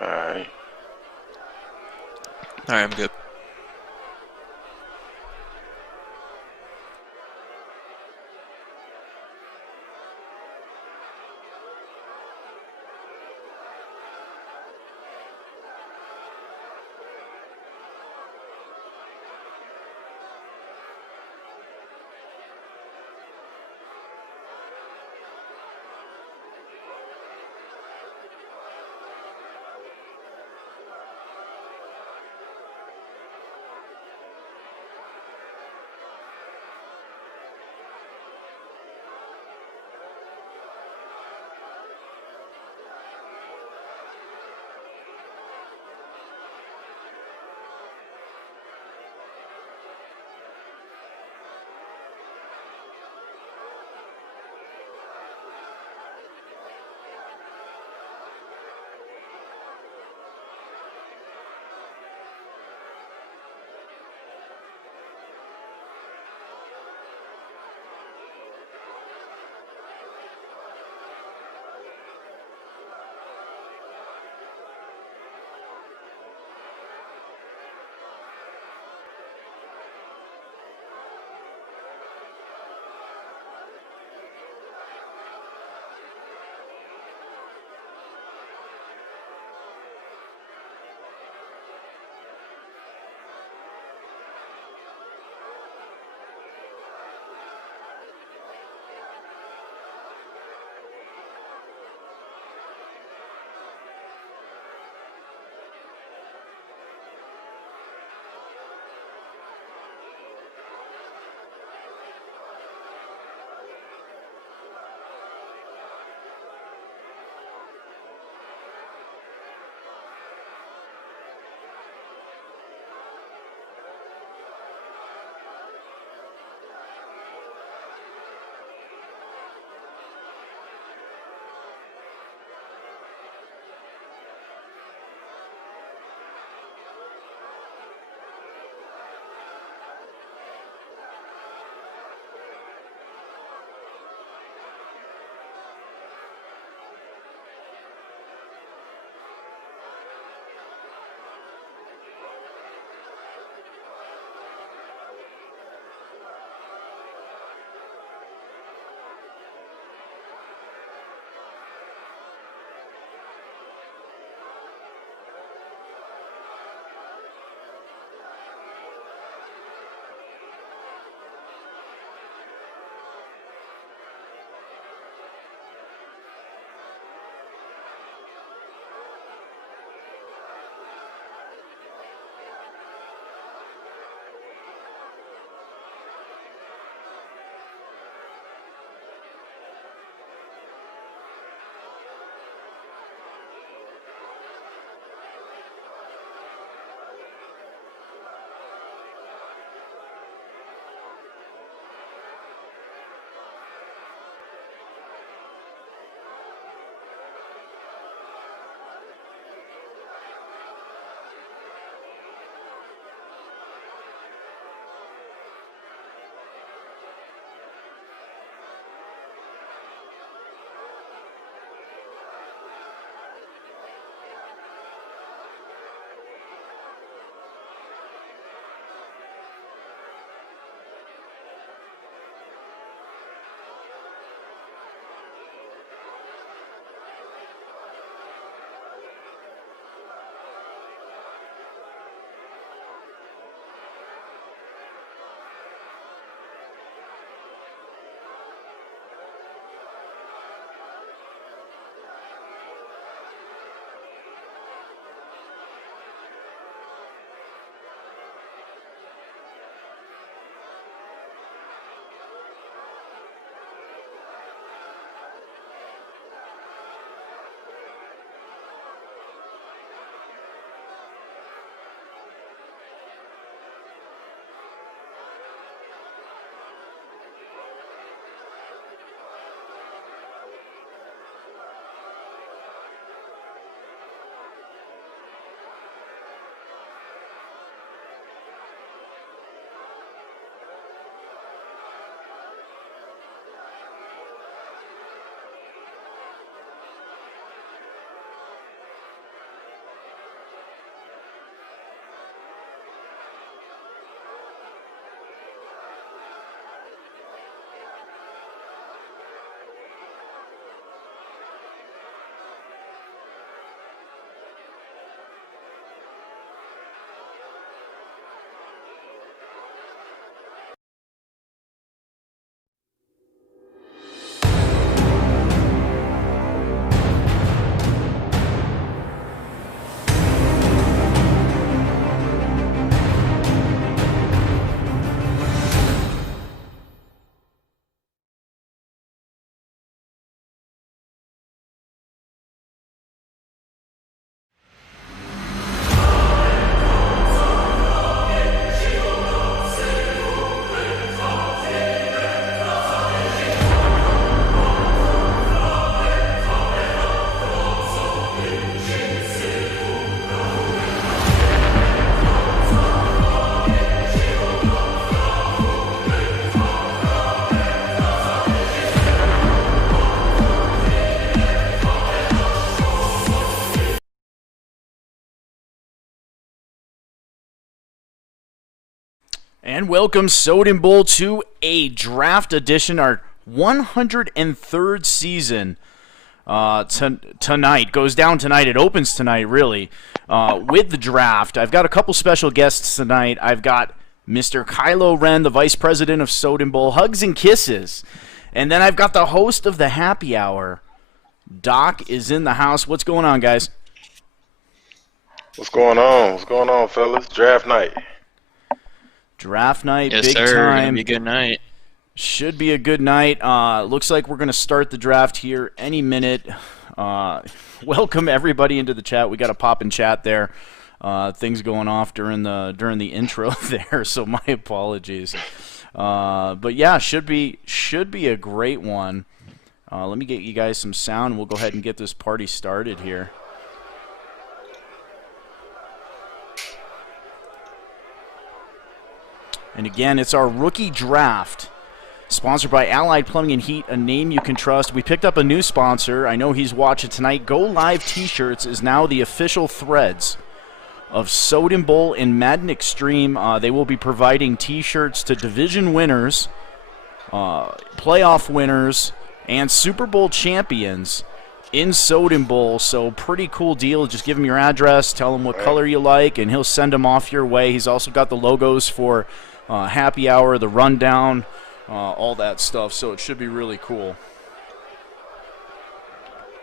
Alright. Alright, I'm good. And welcome, Soden Bowl, to a draft edition, our 103rd season tonight. Goes down tonight. It opens tonight, really, with the draft. I've got a couple special guests tonight. I've got Mr. Kylo Ren, the vice president of Soden Bowl. Hugs and kisses. And then I've got the host of the happy hour. Doc is in the house. What's going on, guys? What's going on? What's going on, fellas? Draft night. Draft night, yes, big sir. time. Gonna be a good night. Should be a good night. Looks like we're going to start the draft here any minute. Welcome everybody into the chat. We got a pop in chat there. Things going off during the intro there, so my apologies. But yeah, should be a great one. Let me get you guys some sound. We'll go ahead and get this party started here. And again, it's our rookie draft, sponsored by Allied Plumbing and Heat, a name you can trust. We picked up a new sponsor. I know he's watching tonight. Go Live T-Shirts is now the official threads of Soden Bowl and Madden Extreme. They will be providing T-shirts to division winners, playoff winners, and Super Bowl champions in Soden Bowl. So pretty cool deal. Just give him your address, tell him what color you like, and he'll send them off your way. He's also got the logos for happy hour, the rundown, all that stuff, so it should be really cool.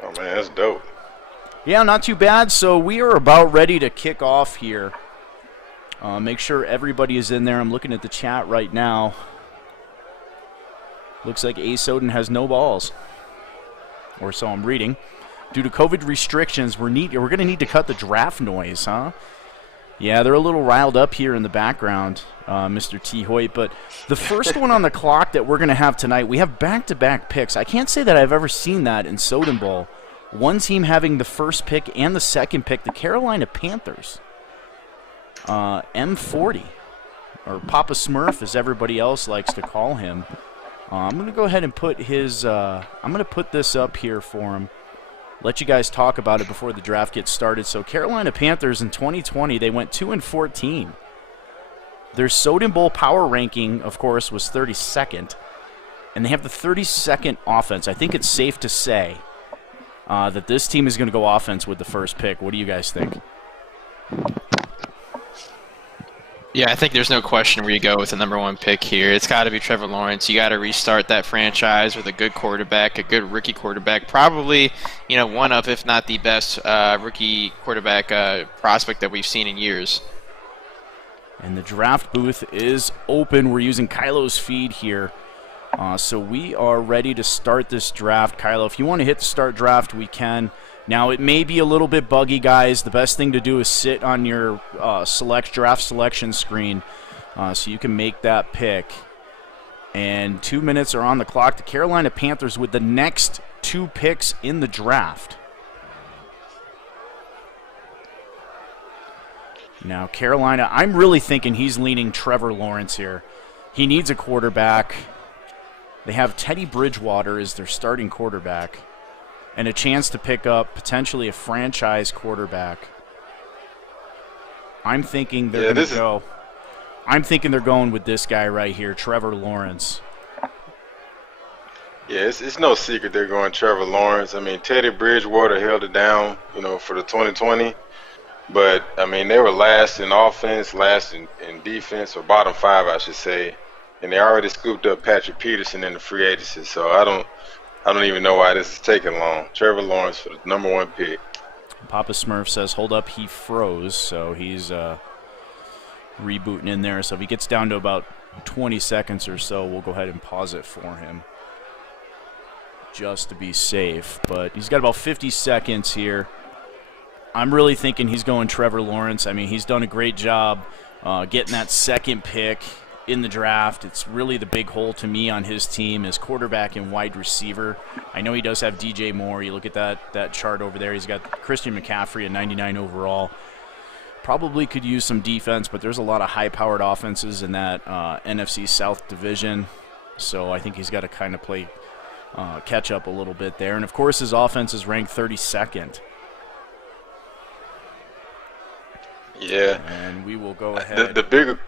Oh man, that's dope. Yeah, not too bad. So we are about ready to kick off here. Make sure everybody is in there. I'm looking at the chat right now. Looks like A. Soden has no balls, or so I'm reading. Due to COVID restrictions, we're going to need to cut the draft noise, huh? Yeah, they're a little riled up here in the background, Mr. T. Hoyt. But the first one on the clock that we're going to have tonight, we have back-to-back picks. I can't say that I've ever seen that in Soden Bowl. One team having the first pick and the second pick, the Carolina Panthers. M40, or Papa Smurf, as everybody else likes to call him. I'm going to go ahead and put his I'm going to put this up here for him. Let you guys talk about it before the draft gets started. So Carolina Panthers in 2020, they went 2-14. Their Soden Bowl power ranking, of course, was 32nd. And they have the 32nd offense. I think it's safe to say that this team is going to go offense with the first pick. What do you guys think? Yeah, I think there's no question where you go with the number one pick here. It's got to be Trevor Lawrence. You got to restart that franchise with a good quarterback, a good rookie quarterback. Probably, one of, if not the best rookie quarterback prospect that we've seen in years. And the draft booth is open. We're using Kylo's feed here. So we are ready to start this draft. Kylo, if you want to hit the start draft, we can. Now, it may be a little bit buggy, guys. The best thing to do is sit on your draft selection screen so you can make that pick. And 2 minutes are on the clock. The Carolina Panthers with the next 2 picks in the draft. Now, Carolina, I'm really thinking he's leaning Trevor Lawrence here. He needs a quarterback. They have Teddy Bridgewater as their starting quarterback, and a chance to pick up potentially a franchise quarterback. I'm thinking they're going to go. I'm thinking they're going with this guy right here, Trevor Lawrence. Yeah, it's no secret they're going Trevor Lawrence. I mean, Teddy Bridgewater held it down, for the 2020. But, I mean, they were last in offense, last in defense, or bottom 5, I should say. And they already scooped up Patrick Peterson in the free agency. So I don't even know why this is taking long. Trevor Lawrence for the number 1 pick. Papa Smurf says, hold up, he froze. So he's rebooting in there. So if he gets down to about 20 seconds or so, we'll go ahead and pause it for him just to be safe. But he's got about 50 seconds here. I'm really thinking he's going Trevor Lawrence. I mean, he's done a great job getting that second pick in the draft. It's really the big hole to me on his team is quarterback and wide receiver. I know he does have DJ Moore. You look at that chart over there. He's got Christian McCaffrey at 99 overall. Probably could use some defense, but there's a lot of high-powered offenses in that NFC South division. So I think he's got to kind of play catch up a little bit there. And, of course, his offense is ranked 32nd. Yeah. And we will go ahead. The bigger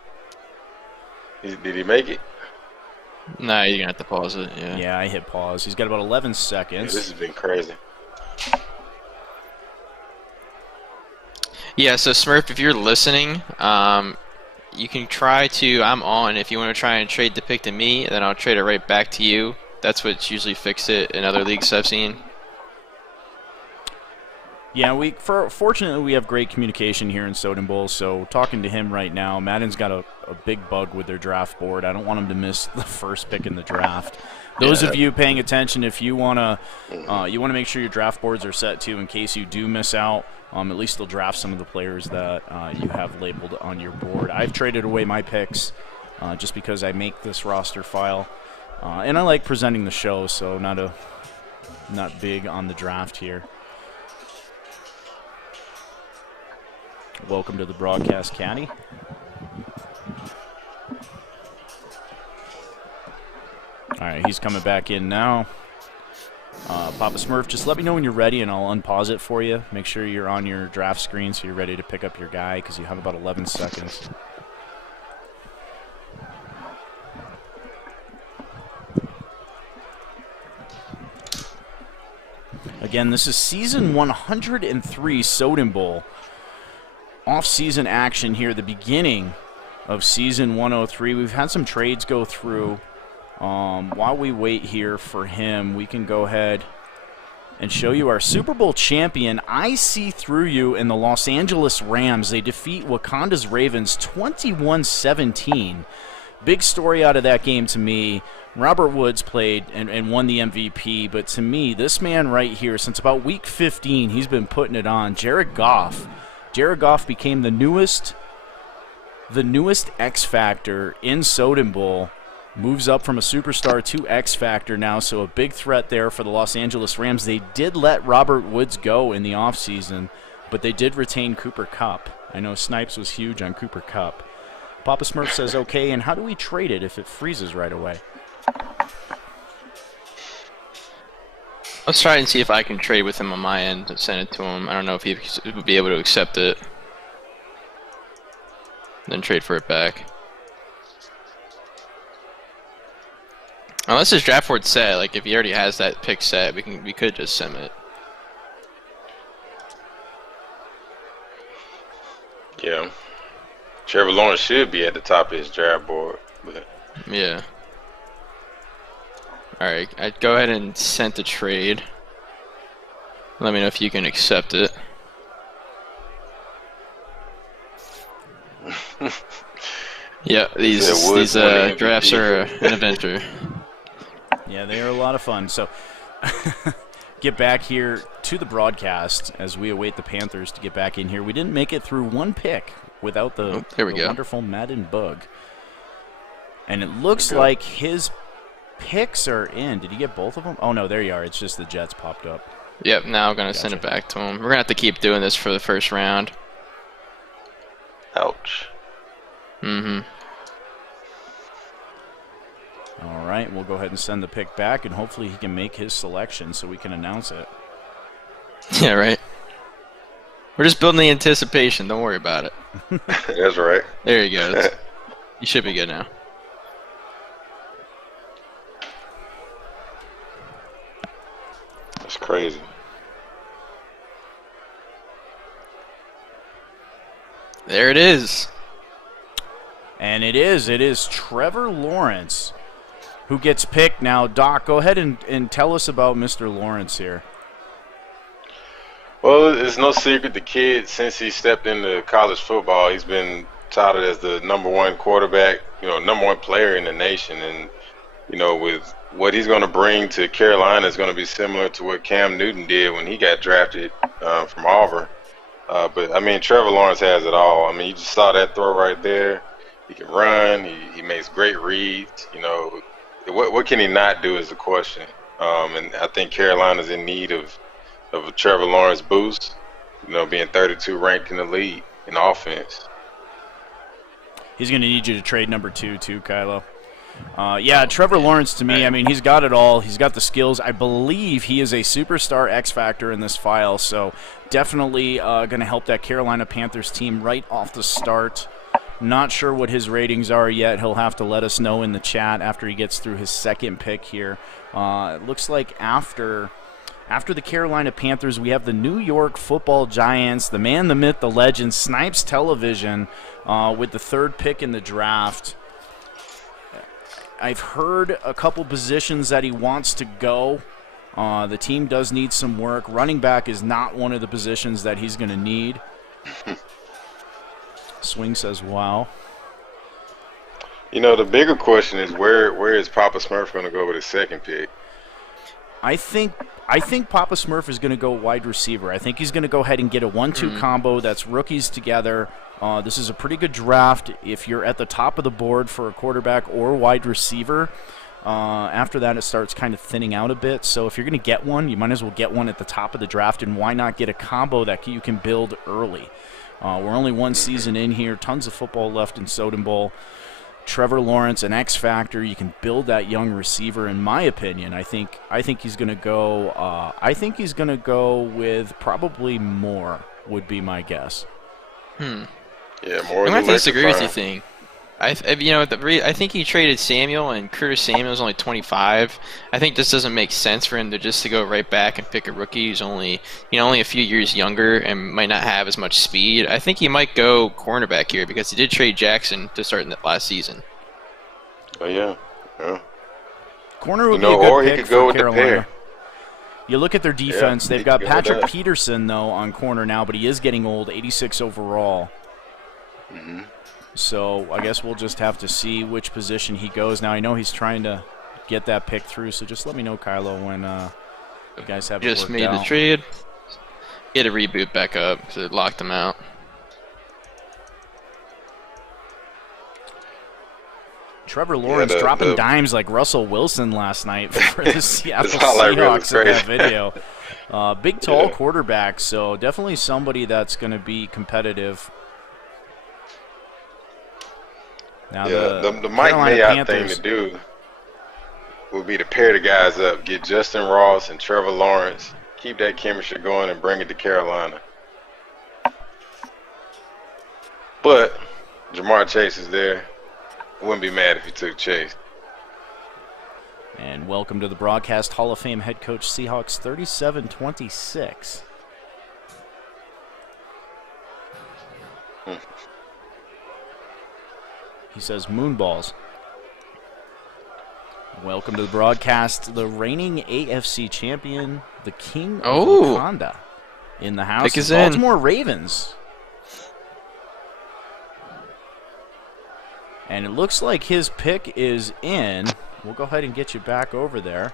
Did he make it? Nah, you're gonna have to pause it. Yeah. Yeah, I hit pause. He's got about 11 Yeah, seconds. this has been crazy. Yeah. So Smurf, if you're listening, you can try to. I'm on. If you want to try and trade the pick to me, then I'll trade it right back to you. That's what's usually fixed it in other leagues I've seen. Yeah, fortunately we have great communication here in Soden Bowl, so talking to him right now, Madden's got a big bug with their draft board. I don't want him to miss the first pick in the draft. Those of you paying attention, if you wanna make sure your draft boards are set too, in case you do miss out. At least they'll draft some of the players that you have labeled on your board. I've traded away my picks just because I make this roster file, and I like presenting the show, so not big on the draft here. Welcome to the broadcast, Caddy. All right, he's coming back in now. Papa Smurf, just let me know when you're ready, and I'll unpause it for you. Make sure you're on your draft screen so you're ready to pick up your guy, because you have about 11 seconds. Again, this is season 103 Soden Bowl. Off-season action here, the beginning of season 103. We've had some trades go through. While we wait here for him, we can go ahead and show you our Super Bowl champion. I see through you in the Los Angeles Rams. They defeat Wakanda's Ravens 21-17. Big story out of that game to me. Robert Woods played and won the MVP, but to me, this man right here, since about week 15, he's been putting it on. Jared Goff. Jared Goff became the newest X Factor in Soden Bowl. Moves up from a superstar to X Factor now, so a big threat there for the Los Angeles Rams. They did let Robert Woods go in the offseason, but they did retain Cooper Kupp. I know Snipes was huge on Cooper Kupp. Papa Smurf says, okay, and how do we trade it if it freezes right away? Let's try and see if I can trade with him on my end and send it to him. I don't know if he would be able to accept it. Then trade for it back. Unless his draft board's set, like if he already has that pick set, we could just sim it. Yeah. Trevor Lawrence should be at the top of his draft board. But. Yeah. Alright, I'd go ahead and send the trade. Let me know if you can accept it. Yeah, these drafts are an adventure. Yeah, they are a lot of fun. So get back here to the broadcast as we await the Panthers to get back in here. We didn't make it through one pick without the wonderful Madden bug. And it looks like his picks are in. Did he get both of them? Oh, no, there you are. It's just the Jets popped up. Yep, now I'm going to send it back to him. We're going to have to keep doing this for the first round. Ouch. Mm-hmm. All right, we'll go ahead and send the pick back, and hopefully he can make his selection so we can announce it. Yeah, right. We're just building the anticipation. Don't worry about it. That's right. There you go. You should be good now. That's crazy. There it is. And it is Trevor Lawrence who gets picked. Now, Doc, go ahead and tell us about Mr. Lawrence here. Well, it's no secret the kid, since he stepped into college football, he's been touted as the #1 quarterback, #1 player in the nation. And, with what he's going to bring to Carolina is going to be similar to what Cam Newton did when he got drafted from Auburn. But, Trevor Lawrence has it all. You just saw that throw right there. He can run. He makes great reads. What can he not do is the question. And I think Carolina's in need of a Trevor Lawrence boost, being 32 ranked in the league in offense. He's going to need you to trade #2 too, Kylo. Yeah, Trevor Lawrence to me, he's got it all. He's got the skills. I believe he is a superstar X Factor in this file, so definitely going to help that Carolina Panthers team right off the start. Not sure what his ratings are yet. He'll have to let us know in the chat after he gets through his second pick here. It looks like after the Carolina Panthers, we have the New York Football Giants, the man, the myth, the legend, Snipes Television, with the third pick in the draft. I've heard a couple positions that he wants to go. The team does need some work. Running back is not one of the positions that he's going to need. Swing says, wow. You know, the bigger question is where is Papa Smurf going to go with his second pick? I think Papa Smurf is going to go wide receiver. I think he's going to go ahead and get a 1-2 combo that's rookies together. This is a pretty good draft if you're at the top of the board for a quarterback or wide receiver. After that, it starts kind of thinning out a bit. So if you're going to get one, you might as well get one at the top of the draft, and why not get a combo that you can build early? We're only one season in here. Tons of football left in Soden Bowl. Trevor Lawrence, an X factor. You can build that young receiver. In my opinion, I think he's going to go. I think he's going to go with probably Moore. Would be my guess. Yeah, Moore. I'm going to disagree with you. I think he traded Samuel, and Curtis Samuel's only 25. I think this doesn't make sense for him to go right back and pick a rookie who's only a few years younger and might not have as much speed. I think he might go cornerback here because he did trade Jackson to start in the last season. Oh yeah. Corner would be a good pick he could go for with Carolina. the pair. You look at their defense. Yeah, they've got Patrick Peterson though on corner now, but he is getting old, 86 overall. Mm-hmm. So I guess we'll just have to see which position he goes. Now I know he's trying to get that pick through, so just let me know, Kylo, when you guys have it just worked made out. the trade. He had to reboot back up because it locked him out. Trevor Lawrence dropping dimes like Russell Wilson last night for the Seattle Seahawks in that video. Big, tall quarterback, so definitely somebody that's going to be competitive. Now the Mike Mayock thing to do would be to pair the guys up, get Justin Ross and Trevor Lawrence, keep that chemistry going, and bring it to Carolina. But Jamar Chase is there. I wouldn't be mad if he took Chase. And welcome to the broadcast, Hall of Fame head coach Seahawks 37-26. He says moonballs. Welcome to the broadcast, the reigning AFC champion, the king of Wakanda, in the house, the Baltimore Ravens. And it looks like his pick is in. We'll go ahead and get you back over there.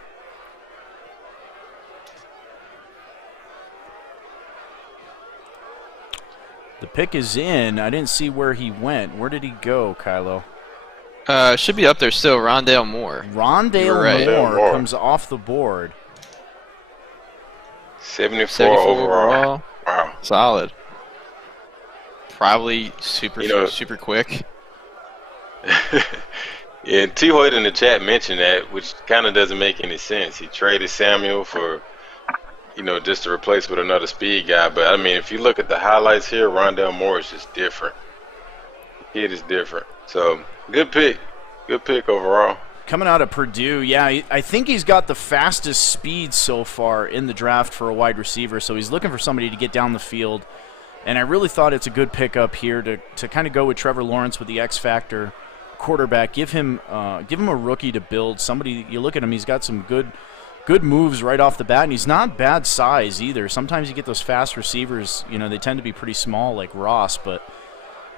The pick is in. I didn't see where he went. Where did he go, Kylo? Should be up there still. Rondale Moore. Rondale Moore comes off the board. 74 overall. Wow. Solid. Probably super quick. Yeah, T. Hoyt in the chat mentioned that, which kind of doesn't make any sense. He traded Samuel for, just to replace with another speed guy. But, I mean, if you look at the highlights here, Rondale Moore is just different. The kid is different. So, good pick. Good pick overall. Coming out of Purdue, yeah, I think he's got the fastest speed so far in the draft for a wide receiver. So he's looking for somebody to get down the field. And I really thought it's a good pickup here to kind of go with Trevor Lawrence with the X Factor quarterback. Give him a rookie to build. Somebody, you look at him, he's got some good moves right off the bat, and he's not bad size either. Sometimes you get those fast receivers, they tend to be pretty small like Ross, but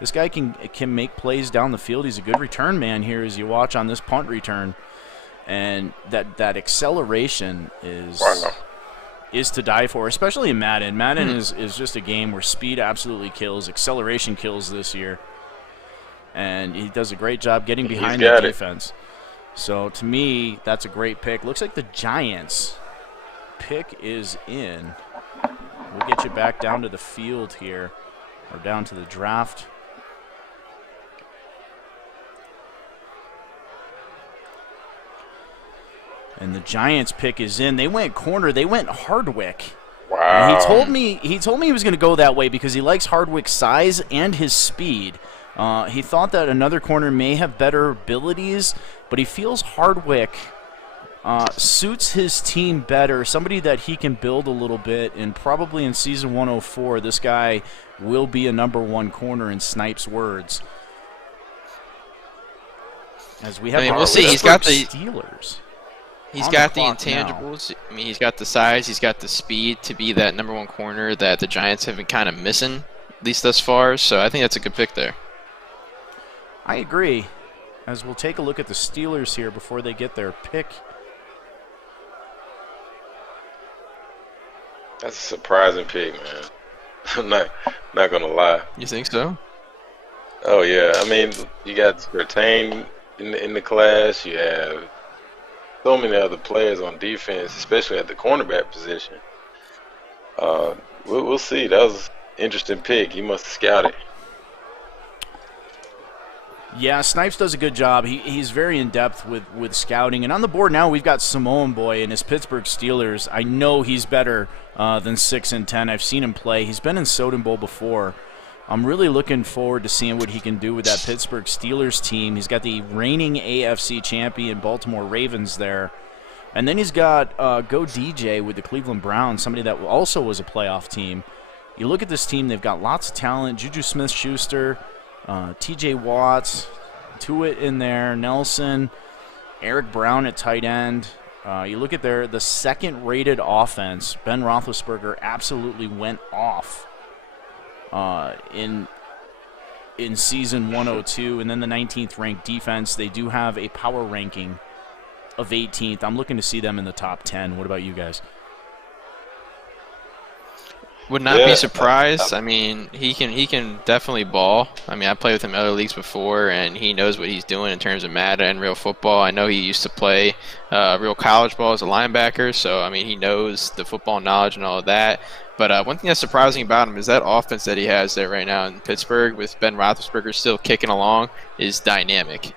this guy can make plays down the field. He's a good return man here as you watch on this punt return. And that acceleration is to die for, especially in Madden. Madden is just a game where speed absolutely kills, acceleration kills this year. And he does a great job getting behind the defense. So, to me, that's a great pick. Looks like the Giants pick is in. We'll get you back down to the field here, or down to the draft. And the Giants pick is in. They went corner. They went Hardwick. Wow. And he told me he was going to go that way because he likes Hardwick's size and his speed. He thought that another corner may have better abilities, but he feels Hardwick suits his team better, somebody that he can build a little bit, and probably in season 104, this guy will be a number 1 corner in Snipes' words. As we have, we'll see. He's got the Steelers. He's got the intangibles. Now. I mean, he's got the size. He's got the speed to be that number 1 corner that the Giants have been kind of missing, at least thus far. So I think that's a good pick there. I agree. As we'll take a look at the Steelers here before they get their pick. That's a surprising pick, man. I'm not gonna lie. You think so? Oh yeah. I mean, you got Retain in the class. You have so many other players on defense, especially at the cornerback position. We'll see. That was an interesting pick. You must have scouted. Yeah, Snipes does a good job. He's very in-depth with scouting. And on the board now, we've got Samoan Boy and his Pittsburgh Steelers. I know he's better than 6-10. I've seen him play. He's been in Soden Bowl before. I'm really looking forward to seeing what he can do with that Pittsburgh Steelers team. He's got the reigning AFC champion Baltimore Ravens there. And then he's got Go DJ with the Cleveland Browns, somebody that also was a playoff team. You look at this team, they've got lots of talent. Juju Smith-Schuster, TJ Watts, Tuitt in there, Nelson, Eric Brown at tight end. You look at the second-rated offense. Ben Roethlisberger absolutely went off in season 102, and then the 19th ranked defense. They do have a power ranking of 18th. I'm looking to see them in the top 10. What about you guys? Would not be surprised. I mean, he can definitely ball. I mean, I played with him in other leagues before, and he knows what he's doing in terms of Madden and real football. I know he used to play real college ball as a linebacker, so, I mean, he knows the football knowledge and all of that. But one thing that's surprising about him is that offense that he has there right now in Pittsburgh with Ben Roethlisberger still kicking along is dynamic.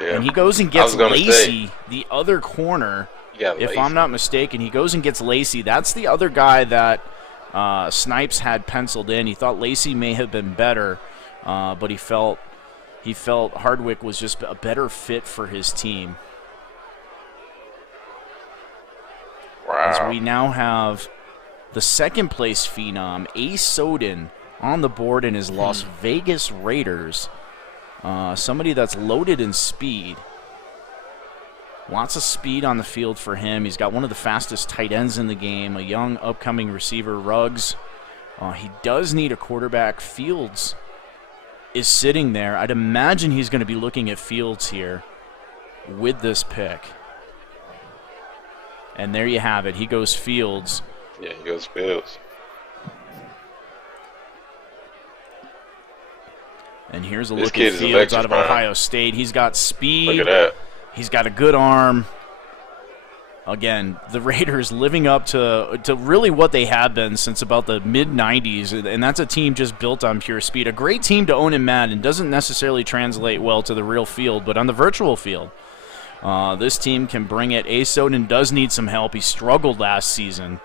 Yeah. And he goes and gets Lacey, the other corner. If I'm not mistaken, he goes and gets Lacey. That's the other guy that Snipes had penciled in. He thought Lacey may have been better, but he felt Hardwick was just a better fit for his team. Wow. As we now have the second place phenom, Soden, on the board in his Las Vegas Raiders. Somebody that's loaded in speed. Lots of speed on the field for him. He's got one of the fastest tight ends in the game, a young upcoming receiver, Ruggs. He does need a quarterback. Fields is sitting there. I'd imagine he's going to be looking at Fields here with this pick. And there you have it. He goes Fields. Yeah, he goes Fields. And here's a look at Fields out of Ohio State. He's got speed. Look at that. He's got a good arm. Again, the Raiders living up to really what they have been since about the mid-'90s, and that's a team just built on pure speed. A great team to own in Madden. Doesn't necessarily translate well to the real field, but on the virtual field, this team can bring it. Soden does need some help. He struggled last season.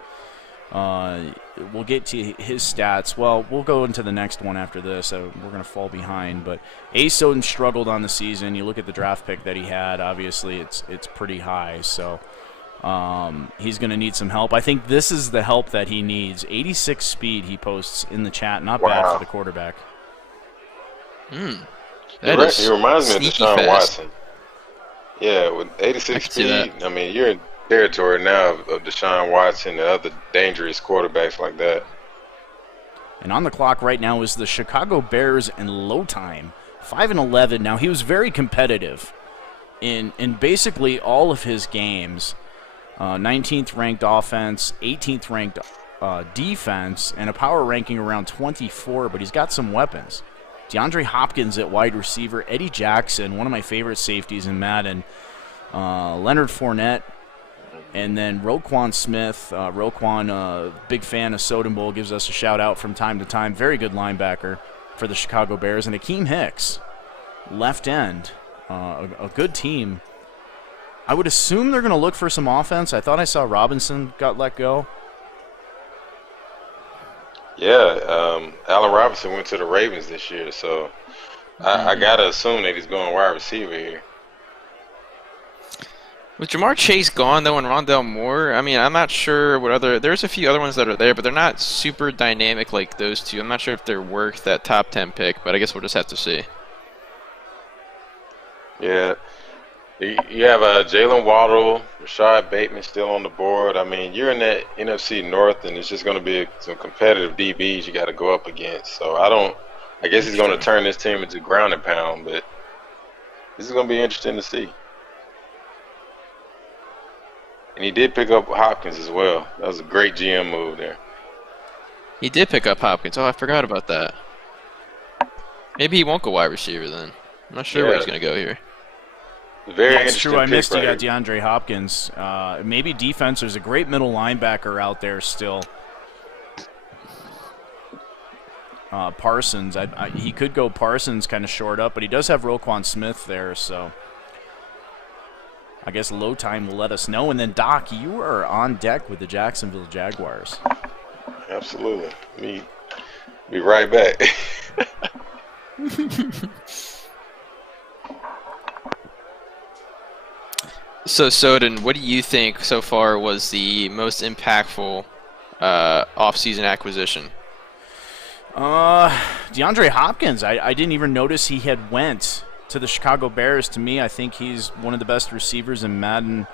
We'll get to his stats. Well, we'll go into the next one after this. We're going to fall behind. But Soden struggled on the season. You look at the draft pick that he had. Obviously, it's pretty high. So he's going to need some help. I think this is the help that he needs. 86 speed he posts in the chat. Not bad for the quarterback. He reminds me of Deshaun Watson. Yeah, with 86 speed, I mean, you're in territory now of Deshaun Watson and other dangerous quarterbacks like that. And on the clock right now is the Chicago Bears in low time, 5-11. Now, he was very competitive in basically all of his games. 19th ranked offense, 18th ranked defense, and a power ranking around 24, but he's got some weapons. Deandre Hopkins at wide receiver, Eddie Jackson, one of my favorite safeties in Madden, Leonard Fournette, and then Roquan Smith. Roquan, big fan of Soden Bowl, gives us a shout-out from time to time. Very good linebacker for the Chicago Bears. And Akeem Hicks, left end, a good team. I would assume they're going to look for some offense. I thought I saw Robinson got let go. Yeah, Allen Robinson went to the Ravens this year, so I gotta assume that he's going wide receiver here. With Jamar Chase gone, though, and Rondell Moore, I mean, I'm not sure what other... There's a few other ones that are there, but they're not super dynamic like those two. I'm not sure if they're worth that top 10 pick, but I guess we'll just have to see. Yeah. You have Jalen Waddle, Rashad Bateman still on the board. I mean, you're in that NFC North, and it's just going to be some competitive DBs you got to go up against. So I guess he's going to turn this team into ground and pound, but this is going to be interesting to see. And he did pick up Hopkins as well. That was a great GM move there. He did pick up Hopkins. Oh, I forgot about that. Maybe he won't go wide receiver then. I'm not sure where he's going to go here. Very That's interesting. true. I missed right you got DeAndre Hopkins. Maybe defense. There's a great middle linebacker out there still. Parsons. He could go Parsons kind of short up, but he does have Roquan Smith there, so I guess Low Time will let us know. And then, Doc, you are on deck with the Jacksonville Jaguars. Absolutely. Be right back. So, Soden, what do you think so far was the most impactful off-season acquisition? DeAndre Hopkins. I didn't even notice he had went to the Chicago Bears. To me, I think he's one of the best receivers in Madden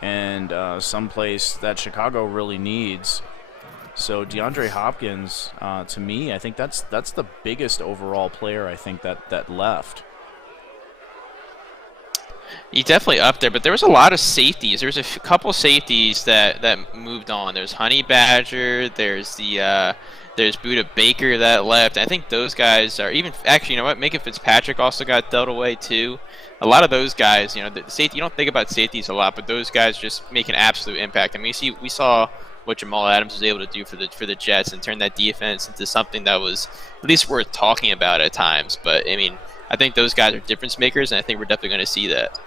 and someplace that Chicago really needs. So DeAndre Hopkins, to me, I think that's the biggest overall player I think that left. He's definitely up there, but there was a lot of safeties. There was a couple safeties that moved on. There's Honey Badger. There's Buda Baker that left. I think those guys are even actually. You know what? Minka Fitzpatrick also got dealt away too. A lot of those guys, the safety. You don't think about safeties a lot, but those guys just make an absolute impact. I mean, we saw what Jamal Adams was able to do for the Jets and turn that defense into something that was at least worth talking about at times. But I mean, I think those guys are difference makers, and I think we're definitely going to see that.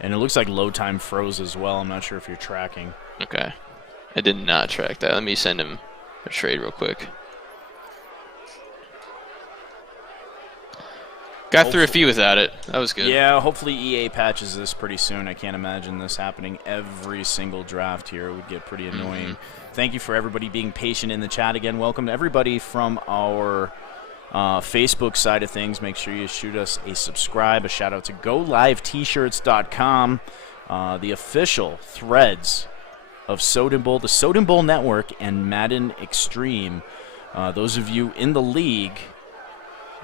And it looks like Low Time froze as well. I'm not sure if you're tracking. Okay. I did not track that. Let me send him a trade real quick. Got through a few without it. That was good. Yeah, hopefully EA patches this pretty soon. I can't imagine this happening every single draft here. It would get pretty annoying. Thank you for everybody being patient in the chat again. Welcome to everybody from our Facebook side of things. Make sure you shoot us a subscribe. A shout out to GoLiveT-shirts.com, the official threads of Soden Bowl, the Soden Bowl Network, and Madden Extreme. Those of you in the league,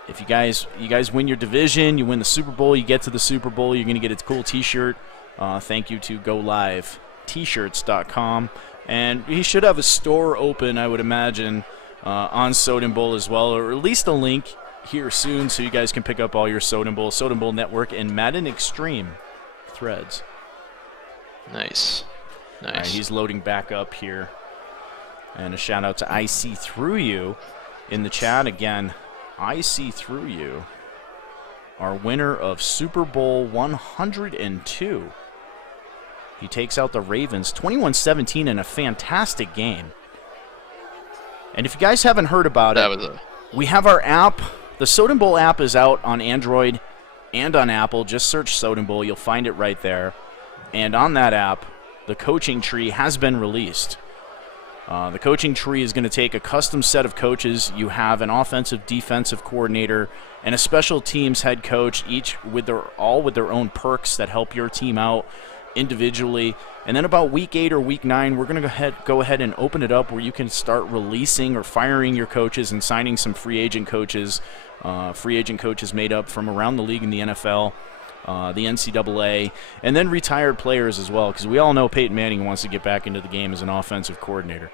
if you guys win your division, you win the Super Bowl, you get to the Super Bowl, you're going to get a cool T-shirt. Thank you to GoLiveT-shirts.com. And he should have a store open, I would imagine, on Soden Bowl as well, or at least a link here soon so you guys can pick up all your Soden Bowl Network, and Madden Extreme threads. Nice. All right, he's loading back up here. And a shout out to I See Through You in the chat again. I See Through You, our winner of Super Bowl 102. He takes out the Ravens 21-17 in a fantastic game. And if you guys haven't heard about it, we have our app. The Soden Bowl app is out on Android and on Apple. Just search Soden Bowl. You'll find it right there. And on that app, the coaching tree has been released. The coaching tree is going to take a custom set of coaches. You have an offensive, defensive coordinator, and a special teams head coach, each with their own perks that help your team out individually. And then about week 8 or week 9, we're going to go ahead and open it up where you can start releasing or firing your coaches and signing some free agent coaches made up from around the league in the NFL, the NCAA, and then retired players as well, because we all know Peyton Manning wants to get back into the game as an offensive coordinator.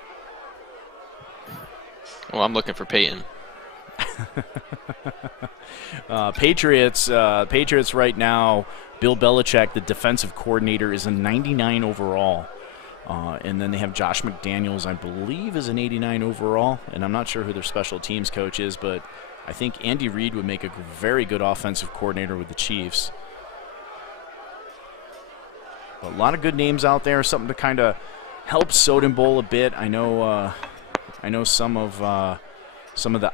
Well, I'm looking for Peyton. Patriots right now, Bill Belichick, the defensive coordinator, is a 99 overall. And then they have Josh McDaniels, I believe, is an 89 overall. And I'm not sure who their special teams coach is, but I think Andy Reid would make a very good offensive coordinator with the Chiefs. But a lot of good names out there, something to kind of help Soden Bowl a bit. I know I know some of the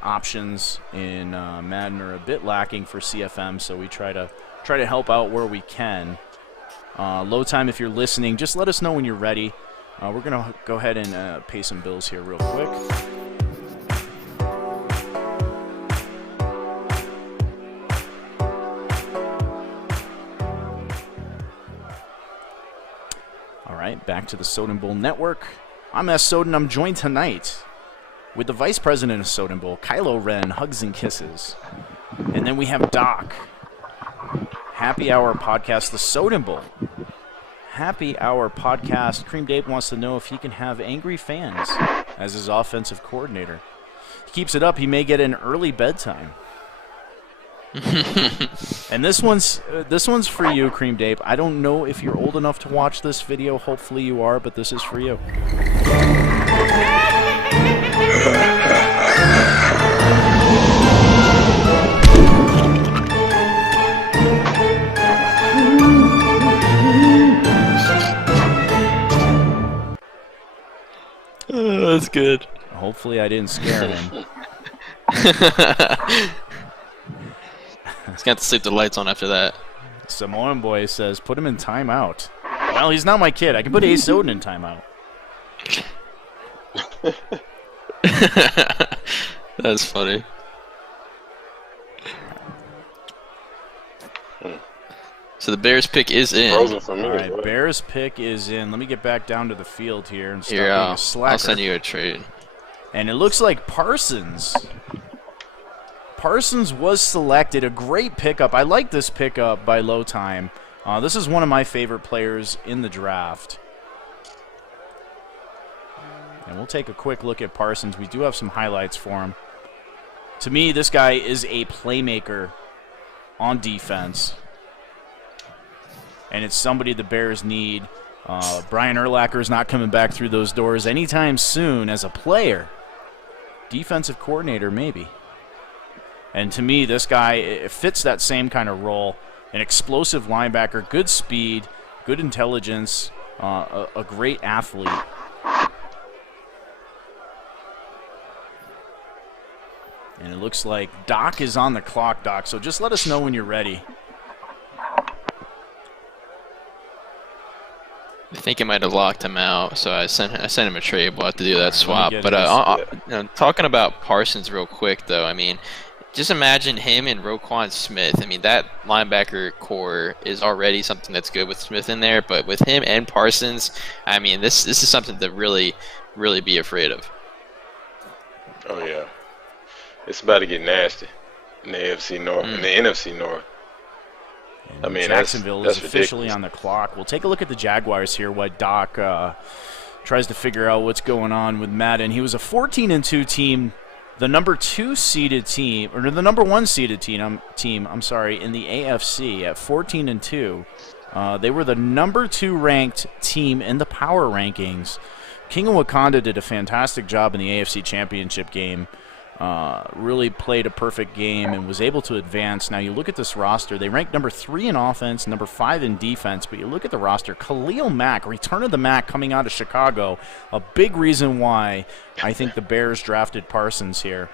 options in Madden are a bit lacking for CFM, so we try to help out where we can. Low time, if you're listening, just let us know when you're ready. We're gonna go ahead and pay some bills here real quick. All right, back to the Soden Bowl Network. I'm S. Soden. I'm joined tonight with the Vice President of Soden Bowl, Kylo Ren, hugs and kisses. And then we have Doc. Happy Hour Podcast, the Soden Bowl. Happy Hour Podcast. Cream Dave wants to know if he can have angry fans as his offensive coordinator. He keeps it up, he may get an early bedtime. And this one's for you, Cream Dave. I don't know if you're old enough to watch this video. Hopefully you are, but this is for you. That's good. Hopefully I didn't scare him. He's got to sleep the lights on after that. Samoan Boy says, put him in timeout. Well, he's not my kid. I can put Ace Soden in timeout. That's funny. So the Bears pick is in. All right, Bears pick is in. Let me get back down to the field here and stop being a slacker. I'll send you a trade. And it looks like Parsons was selected. A great pickup. I like this pickup by Low Time. This is one of my favorite players in the draft. And we'll take a quick look at Parsons. We do have some highlights for him. To me, this guy is a playmaker on defense. And it's somebody the Bears need. Brian Urlacher is not coming back through those doors anytime soon as a player. Defensive coordinator, maybe. And to me, this guy fits that same kind of role. An explosive linebacker, good speed, good intelligence, a great athlete. And it looks like Doc is on the clock, Doc, so just let us know when you're ready. I think it might have locked him out, so I sent him a trade. We'll have to do that swap. But talking about Parsons real quick, though, I mean, just imagine him and Roquan Smith. I mean, that linebacker core is already something that's good with Smith in there, but with him and Parsons, I mean, this is something to really, really be afraid of. Oh, yeah. It's about to get nasty in the AFC North, in the NFC North. I mean, Jacksonville is officially on the clock. We'll take a look at the Jaguars here while Doc tries to figure out what's going on with Madden. He was a 14-2 team, the number 2 seeded team, or the number 1 seeded team, in the AFC at 14-2. They were the number 2 ranked team in the power rankings. King of Wakanda did a fantastic job in the AFC Championship game. Really played a perfect game and was able to advance. Now you look at this roster, they ranked number 3 in offense, number 5 in defense, but you look at the roster, Khalil Mack, return of the Mack coming out of Chicago, a big reason why I think the Bears drafted Parsons here.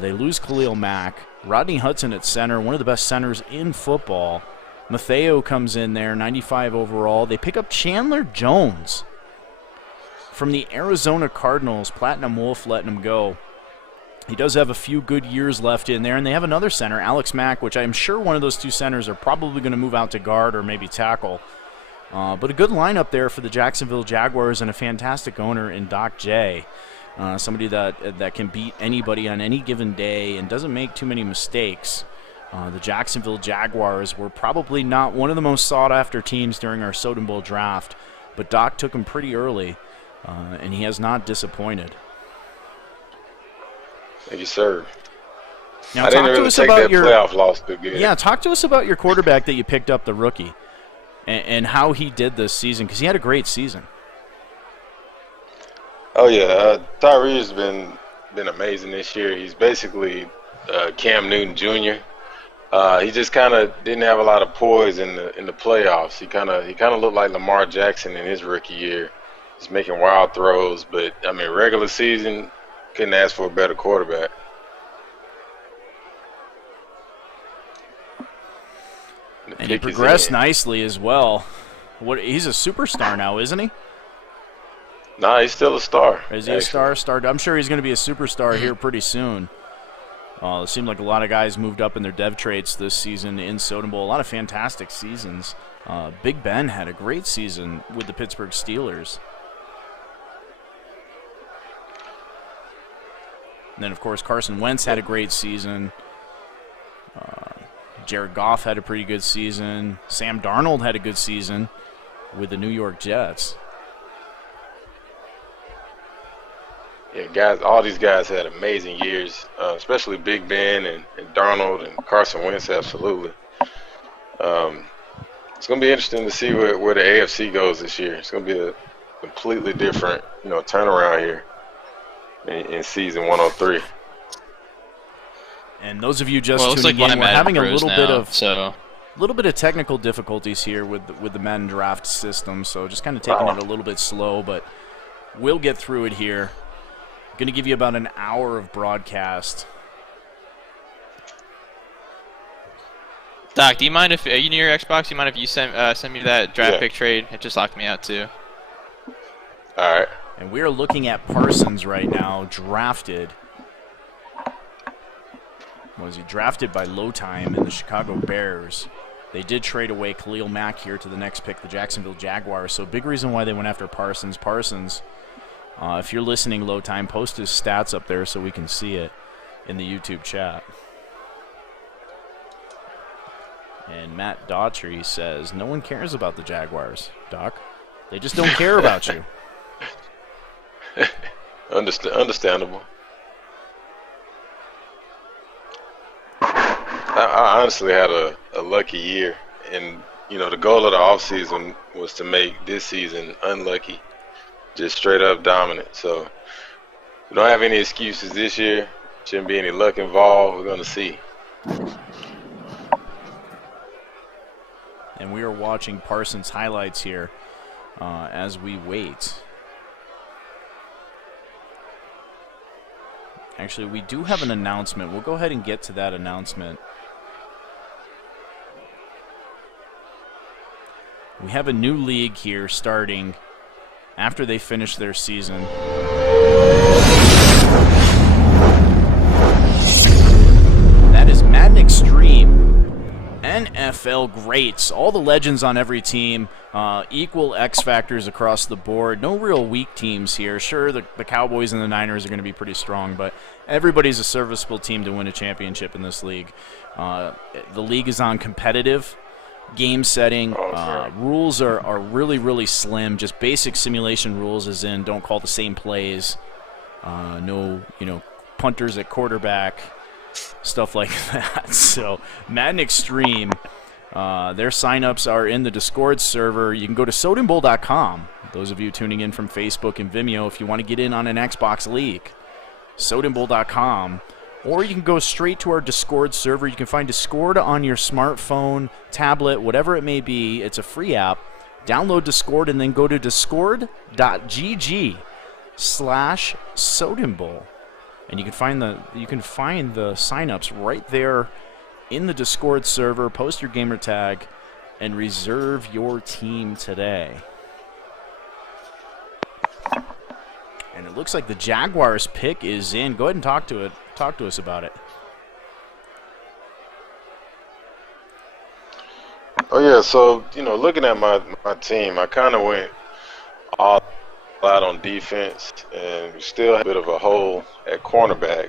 They lose Khalil Mack, Rodney Hudson at center, one of the best centers in football. Matheo comes in there, 95 overall. They pick up Chandler Jones from the Arizona Cardinals, Platinum Wolf letting him go. He does have a few good years left in there, and they have another center, Alex Mack, which I'm sure one of those 2 centers are probably going to move out to guard or maybe tackle. But a good lineup there for the Jacksonville Jaguars and a fantastic owner in Doc J. Somebody that can beat anybody on any given day and doesn't make too many mistakes. The Jacksonville Jaguars were probably not one of the most sought-after teams during our Soden Bowl draft, but Doc took them pretty early, and he has not disappointed. Thank you, sir. Now, I didn't really take that playoff loss too good. Yeah, talk to us about your quarterback that you picked up, the rookie, and how he did this season, because he had a great season. Oh, yeah. Tyree's been amazing this year. He's basically Cam Newton Jr. He just kind of didn't have a lot of poise in the playoffs. He kind of looked like Lamar Jackson in his rookie year. He's making wild throws, but, I mean, regular season, couldn't ask for a better quarterback. And he progressed nicely as well. He's a superstar now, isn't he? Nah, he's still a star. Is he a star? I'm sure he's going to be a superstar here pretty soon. It seemed like a lot of guys moved up in their dev traits this season in Soden Bowl. A lot of fantastic seasons. Big Ben had a great season with the Pittsburgh Steelers. And then, of course, Carson Wentz had a great season. Jared Goff had a pretty good season. Sam Darnold had a good season with the New York Jets. Yeah, guys, all these guys had amazing years, especially Big Ben and Darnold and Carson Wentz, absolutely. It's going to be interesting to see where the AFC goes this year. It's going to be a completely different, turnaround here in season 103. And those of you just tuning in, we're having a little bit of technical difficulties here with the Madden draft system, so just kind of taking it a little bit slow, but we'll get through it here. Going to give you about an hour of broadcast. Doc, do you mind if you near your Xbox? Do you mind if you send me that draft pick trade? It just locked me out too. All right. And we are looking at Parsons right now, drafted. Was he drafted by Lowe and the Chicago Bears? They did trade away Khalil Mack here to the next pick, the Jacksonville Jaguars. So big reason why they went after Parsons. If you're listening, Lowe, post his stats up there so we can see it in the YouTube chat. And Matt Daughtry says, no one cares about the Jaguars, Doc. They just don't care about you. Understandable. I honestly had a lucky year. And, the goal of the offseason was to make this season unlucky. Just straight up dominant. So we don't have any excuses this year. Shouldn't be any luck involved. We're going to see. And we are watching Parsons highlights here as we wait. Actually, we do have an announcement. We'll go ahead and get to that announcement. We have a new league here starting after they finish their season. That is Madden Extreme. NFL greats. All the legends on every team. Equal X factors across the board. No real weak teams here. Sure, the Cowboys and the Niners are going to be pretty strong, but everybody's a serviceable team to win a championship in this league. The league is on competitive game setting. Rules are really, really slim. Just basic simulation rules, as in don't call the same plays. No, punters at quarterback, stuff like that. So Madden Extreme, their signups are in the Discord server. You can go to sodenbowl.com. Those of you tuning in from Facebook and Vimeo, if you want to get in on an Xbox league, sodenbowl.com. Or you can go straight to our Discord server. You can find Discord on your smartphone, tablet, whatever it may be. It's a free app. Download Discord and then go to discord.gg/SodenBowl. And you can find the signups right there in the Discord server. Post your gamer tag and reserve your team today. And it looks like the Jaguars pick is in. Go ahead and talk to us about it. Oh yeah, so looking at my team, I kind of went all out on defense, and we still have a bit of a hole at cornerback.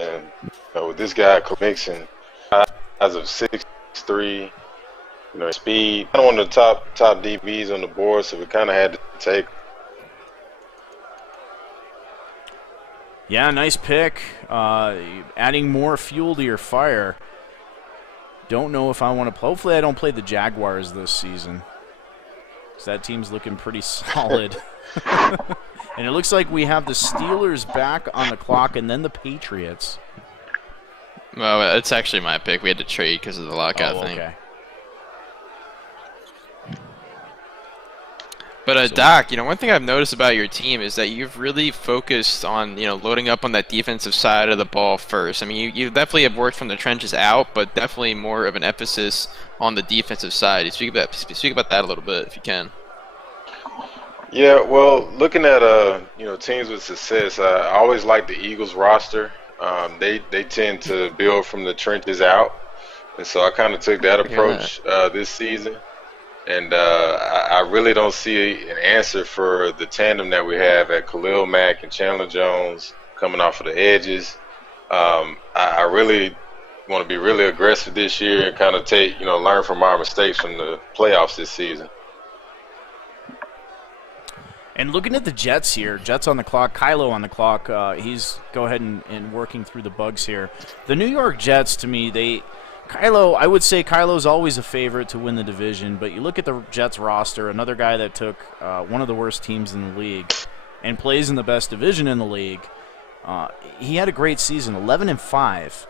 And with this guy Mixon, as of 6'3", speed, kind of one of the top DBs on the board, so we kind of had to take. Yeah, nice pick. Adding more fuel to your fire. Don't know if I want to play. Hopefully I don't play the Jaguars this season, because that team's looking pretty solid. And it looks like we have the Steelers back on the clock and then the Patriots. Well, it's actually my pick. We had to trade because of the lockout thing. Okay. But So- Doc, one thing I've noticed about your team is that you've really focused on, loading up on that defensive side of the ball first. I mean, you definitely have worked from the trenches out, but definitely more of an emphasis on the defensive side. You speak about that a little bit if you can. Yeah, well, looking at teams with success, I always like the Eagles roster. They tend to build from the trenches out, and so I kind of took that approach this season. And I really don't see an answer for the tandem that we have at Khalil Mack and Chandler Jones coming off of the edges. I really want to be really aggressive this year and kind of learn from our mistakes from the playoffs this season. And looking at the Jets here, Jets on the clock, Kylo on the clock. He's go ahead and working through the bugs here. The New York Jets, to me, I would say Kylo's always a favorite to win the division, but you look at the Jets roster, another guy that took one of the worst teams in the league and plays in the best division in the league. He had a great season, 11-5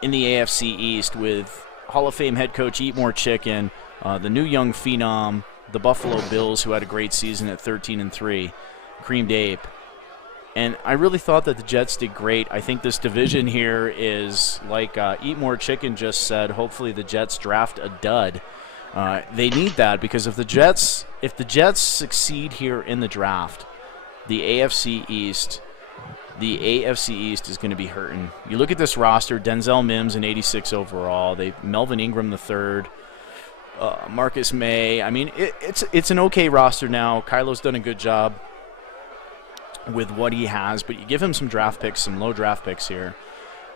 in the AFC East with Hall of Fame head coach Eat More Chicken, the new young phenom, the Buffalo Bills, who had a great season at 13-3, creamed ape. And I really thought that the Jets did great. I think this division here is, like Eat More Chicken just said, hopefully the Jets draft a dud. They need that because if the Jets succeed here in the draft, the AFC East is going to be hurting. You look at this roster, Denzel Mims an 86 overall, Melvin Ingram the third, Marcus May. I mean, it's an okay roster now. Kylo's done a good job with what he has, but you give him some draft picks, some low draft picks here,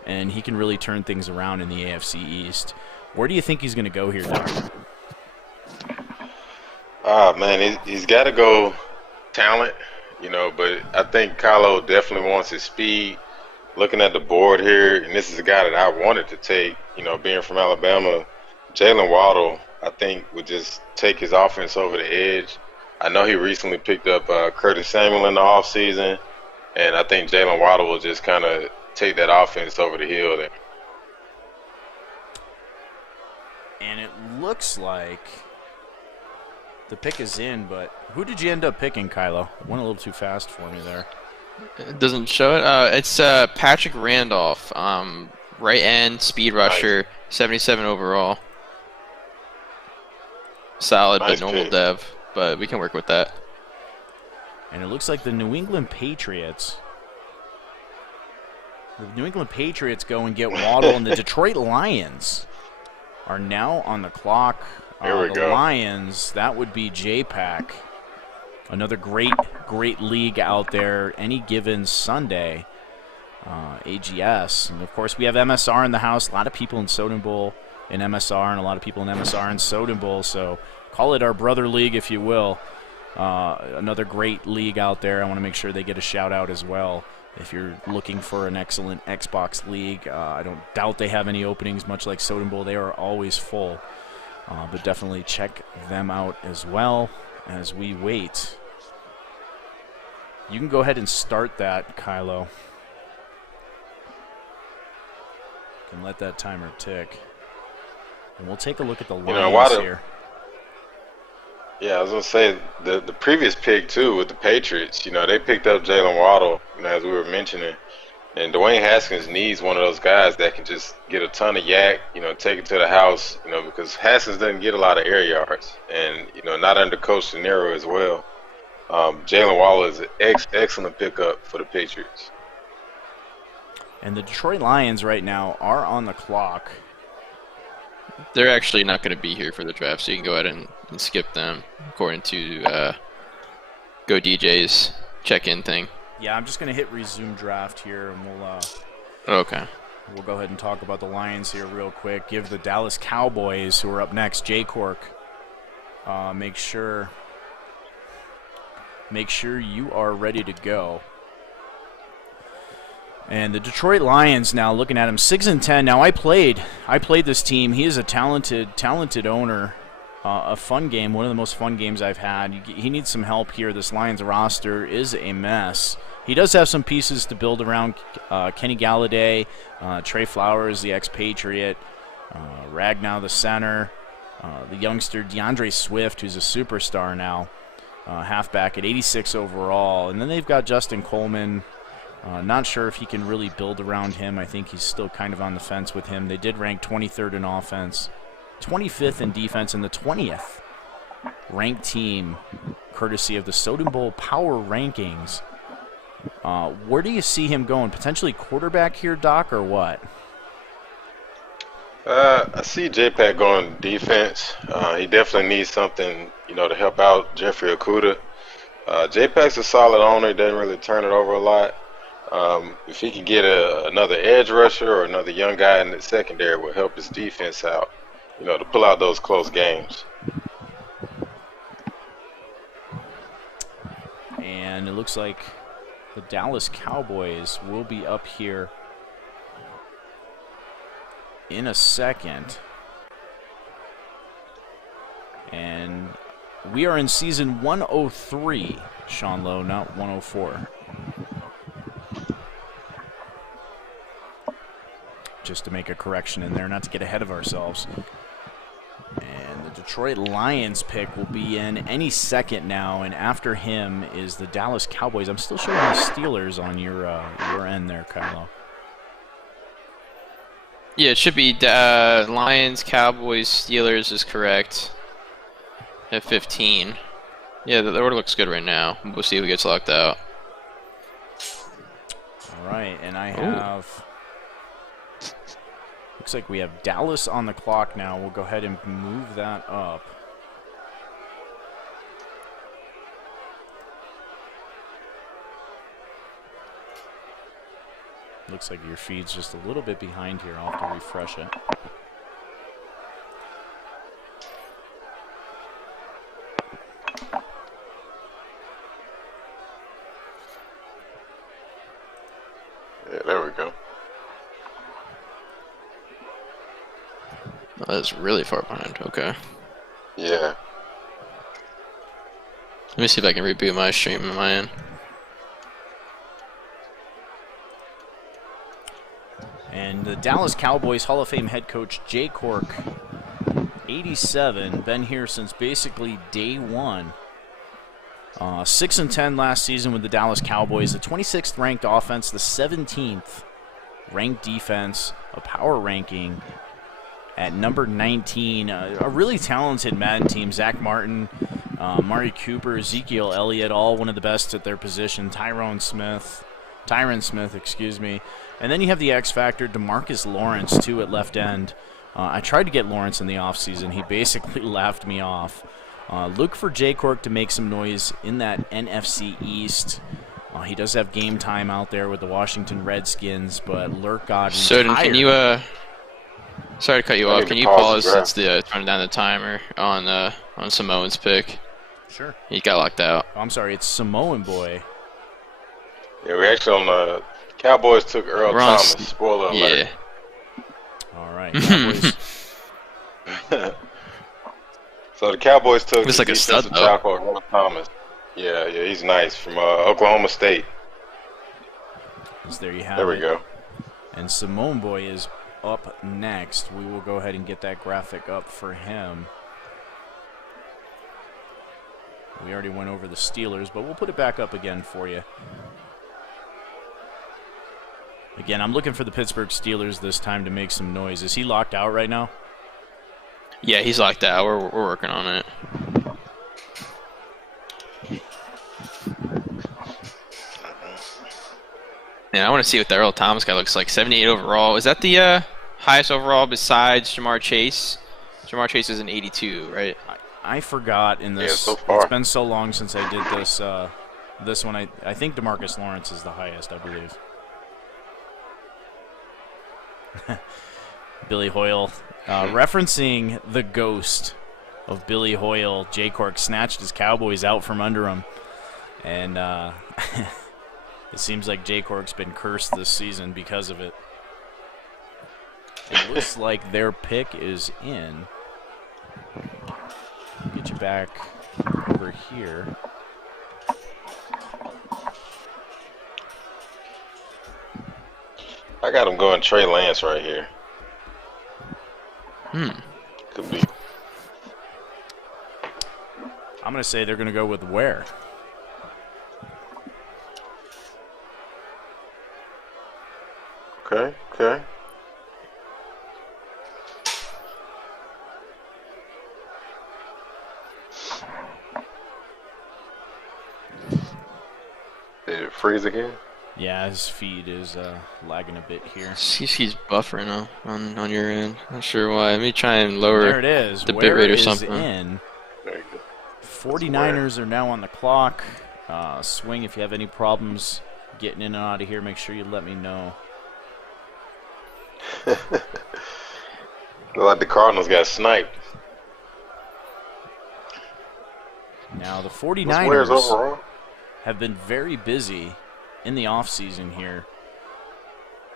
and he can really turn things around in the AFC East. Where do you think he's going to go here, Doc? Man, he's got to go talent, but I think Kylo definitely wants his speed. Looking at the board here, and this is a guy that I wanted to take, being from Alabama, Jalen Waddle, I think, would just take his offense over the edge. I know he recently picked up Curtis Samuel in the offseason, and I think Jalen Waddle will just kind of take that offense over the hill there. And it looks like the pick is in, but who did you end up picking, Kylo? Went a little too fast for me there. It doesn't show it. It's Patrick Randolph, right end, speed rusher, 77 overall. Solid, Nice but normal pick. dev, but we can work with that. And it looks like the New England Patriots go and get Waddle, and the Detroit Lions are now on the clock. Here we the go. Lions, that would be JPAC. Another great league out there any given Sunday. AGS. And, of course, we have MSR in the house. A lot of people in Soden Bowl in MSR and a lot of people in MSR in Soden Bowl. So call it our brother league, if you will. Another great league out there. I want to make sure they get a shout-out as well. If you're looking for an excellent Xbox league, I don't doubt they have any openings, much like Soden Bowl. They are always full. But definitely check them out as well as we wait. You can go ahead and start that, Kylo. You can let that timer tick. And we'll take a look at the Lions here. Yeah, I was going to say, the previous pick, too, with the Patriots, they picked up Jalen Waddle, as we were mentioning. And Dwayne Haskins needs one of those guys that can just get a ton of yak, take it to the house, because Haskins doesn't get a lot of air yards. And, not under Coach De Niro as well. Jalen Waddle is an excellent pickup for the Patriots. And the Detroit Lions right now are on the clock. They're actually not going to be here for the draft, so you can go ahead and skip them, according to Go DJ's check-in thing. Yeah, I'm just going to hit resume draft here, and Okay. we'll go ahead and talk about the Lions here real quick. Give the Dallas Cowboys, who are up next, Jay Cork. Make sure you are ready to go. And the Detroit Lions now, looking at him, 6-10. Now I played this team. He is a talented owner. A fun game, one of the most fun games I've had. He needs some help here. This Lions roster is a mess. He does have some pieces to build around Kenny Galladay, Trey Flowers, the ex-Patriot, Ragnow, the center, the youngster DeAndre Swift, who's a superstar now. halfback at 86 overall. And then they've got Justin Coleman. Not sure if he can really build around him. I think he's still kind of on the fence with him. They did rank 23rd in offense, 25th in defense, and the 20th ranked team, courtesy of the Soden Bowl Power Rankings. Where do you see him going? Potentially quarterback here, Doc, or what? I see J-Pack going defense. He definitely needs something, to help out Jeffrey Okudah. J-Pack's a solid owner. He doesn't really turn it over a lot. If he can get another edge rusher or another young guy in the secondary, will help his defense out, to pull out those close games. And it looks like the Dallas Cowboys will be up here in a second. And we are in season 103, Sean Lowe, not 104. Just to make a correction in there, not to get ahead of ourselves. And the Detroit Lions pick will be in any second now, and after him is the Dallas Cowboys. I'm still showing the Steelers on your end there, Kylo. Yeah, it should be Lions, Cowboys, Steelers is correct at 15. Yeah, the order looks good right now. We'll see who gets locked out. All right, and I have... Looks like we have Dallas on the clock now. We'll go ahead and move that up. Looks like your feed's just a little bit behind here. I'll have to refresh it. Yeah, there we go. Oh, that's really far behind. Okay. Yeah. Let me see if I can reboot my stream on my end. And the Dallas Cowboys Hall of Fame head coach Jay Cork, 87, been here since basically day one. 6-10 last season with the Dallas Cowboys, the 26th ranked offense, the 17th ranked defense, a power ranking at number 19. A really talented Madden team. Zach Martin, Mari Cooper, Ezekiel Elliott, all one of the best at their position. Tyron Smith, excuse me. And then you have the X Factor, DeMarcus Lawrence, too, at left end. I tried to get Lawrence in the offseason. He basically laughed me off. Look for Jay Cork to make some noise in that NFC East. He does have game time out there with the Washington Redskins, but Lurk got retired. Soden, can you sorry to cut you off. Can you pause since turning down the timer on Samoan's pick? Sure. He got locked out. Oh, I'm sorry, it's Samoan boy. Yeah, we actually on the Cowboys took Earl Thomas. Spoiler alert. Yeah. All right, Cowboys. So the Cowboys took Looks like a stud, though. tackle Earl Thomas. Yeah, he's nice from Oklahoma State. So there you have There it. we go. And Samoan boy is up next. We will go ahead and get that graphic up for him. We already went over the Steelers, but we'll put it back up again for you. Again, I'm looking for the Pittsburgh Steelers this time to make some noise. Is he locked out right now? Yeah, he's locked out. We're working on it. Yeah, I want to see what the Earl Thomas guy looks like. 78 overall. Is that the highest overall besides Jamar Chase? Jamar Chase is an 82, right? I forgot in this. Yeah, so far. It's been so long since I did this. This one, I think DeMarcus Lawrence is the highest, I believe. Billy Hoyle, referencing the ghost of Billy Hoyle, Jay Cork snatched his Cowboys out from under him, and it seems like Jay Cork's been cursed this season because of it. It looks like their pick is in. Get you back over here. I got him going Trey Lance right here. Could be. I'm going to say they're going to go with Ware. Okay. Did it freeze again? Yeah, his feed is lagging a bit here. He's buffering on your end. Not sure why. Let me try and lower There it is. the Ware bitrate or is something. in. There you go. 49ers are now on the clock. Swing, if you have any problems getting in and out of here, make sure you let me know. Look like the Cardinals got sniped. Now, the What's Ware's 49ers overall? have been very busy in the offseason here.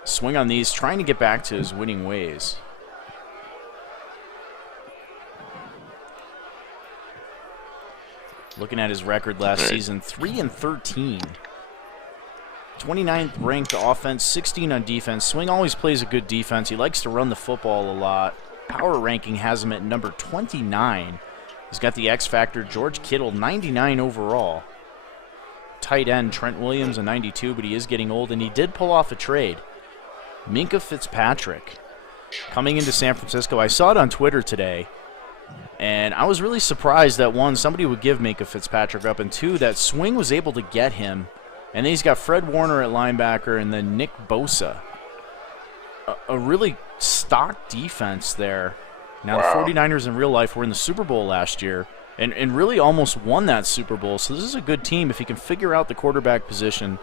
Swing on these, trying to get back to his winning ways. Looking at his record last season, 3-13. 29th ranked offense, 16 on defense. Swing always plays a good defense. He likes to run the football a lot. Power ranking has him at number 29. He's got the X factor. George Kittle, 99 overall. Tight end Trent Williams, a 92, but he is getting old, and he did pull off a trade. Minkah Fitzpatrick coming into San Francisco. I saw it on Twitter today, and I was really surprised that, one, somebody would give Minkah Fitzpatrick up, and two, that Swing was able to get him. And then he's got Fred Warner at linebacker and then Nick Bosa. A really stock defense there. Now, Wow. The 49ers in real life were in the Super Bowl last year and really almost won that Super Bowl. So this is a good team if he can figure out the quarterback position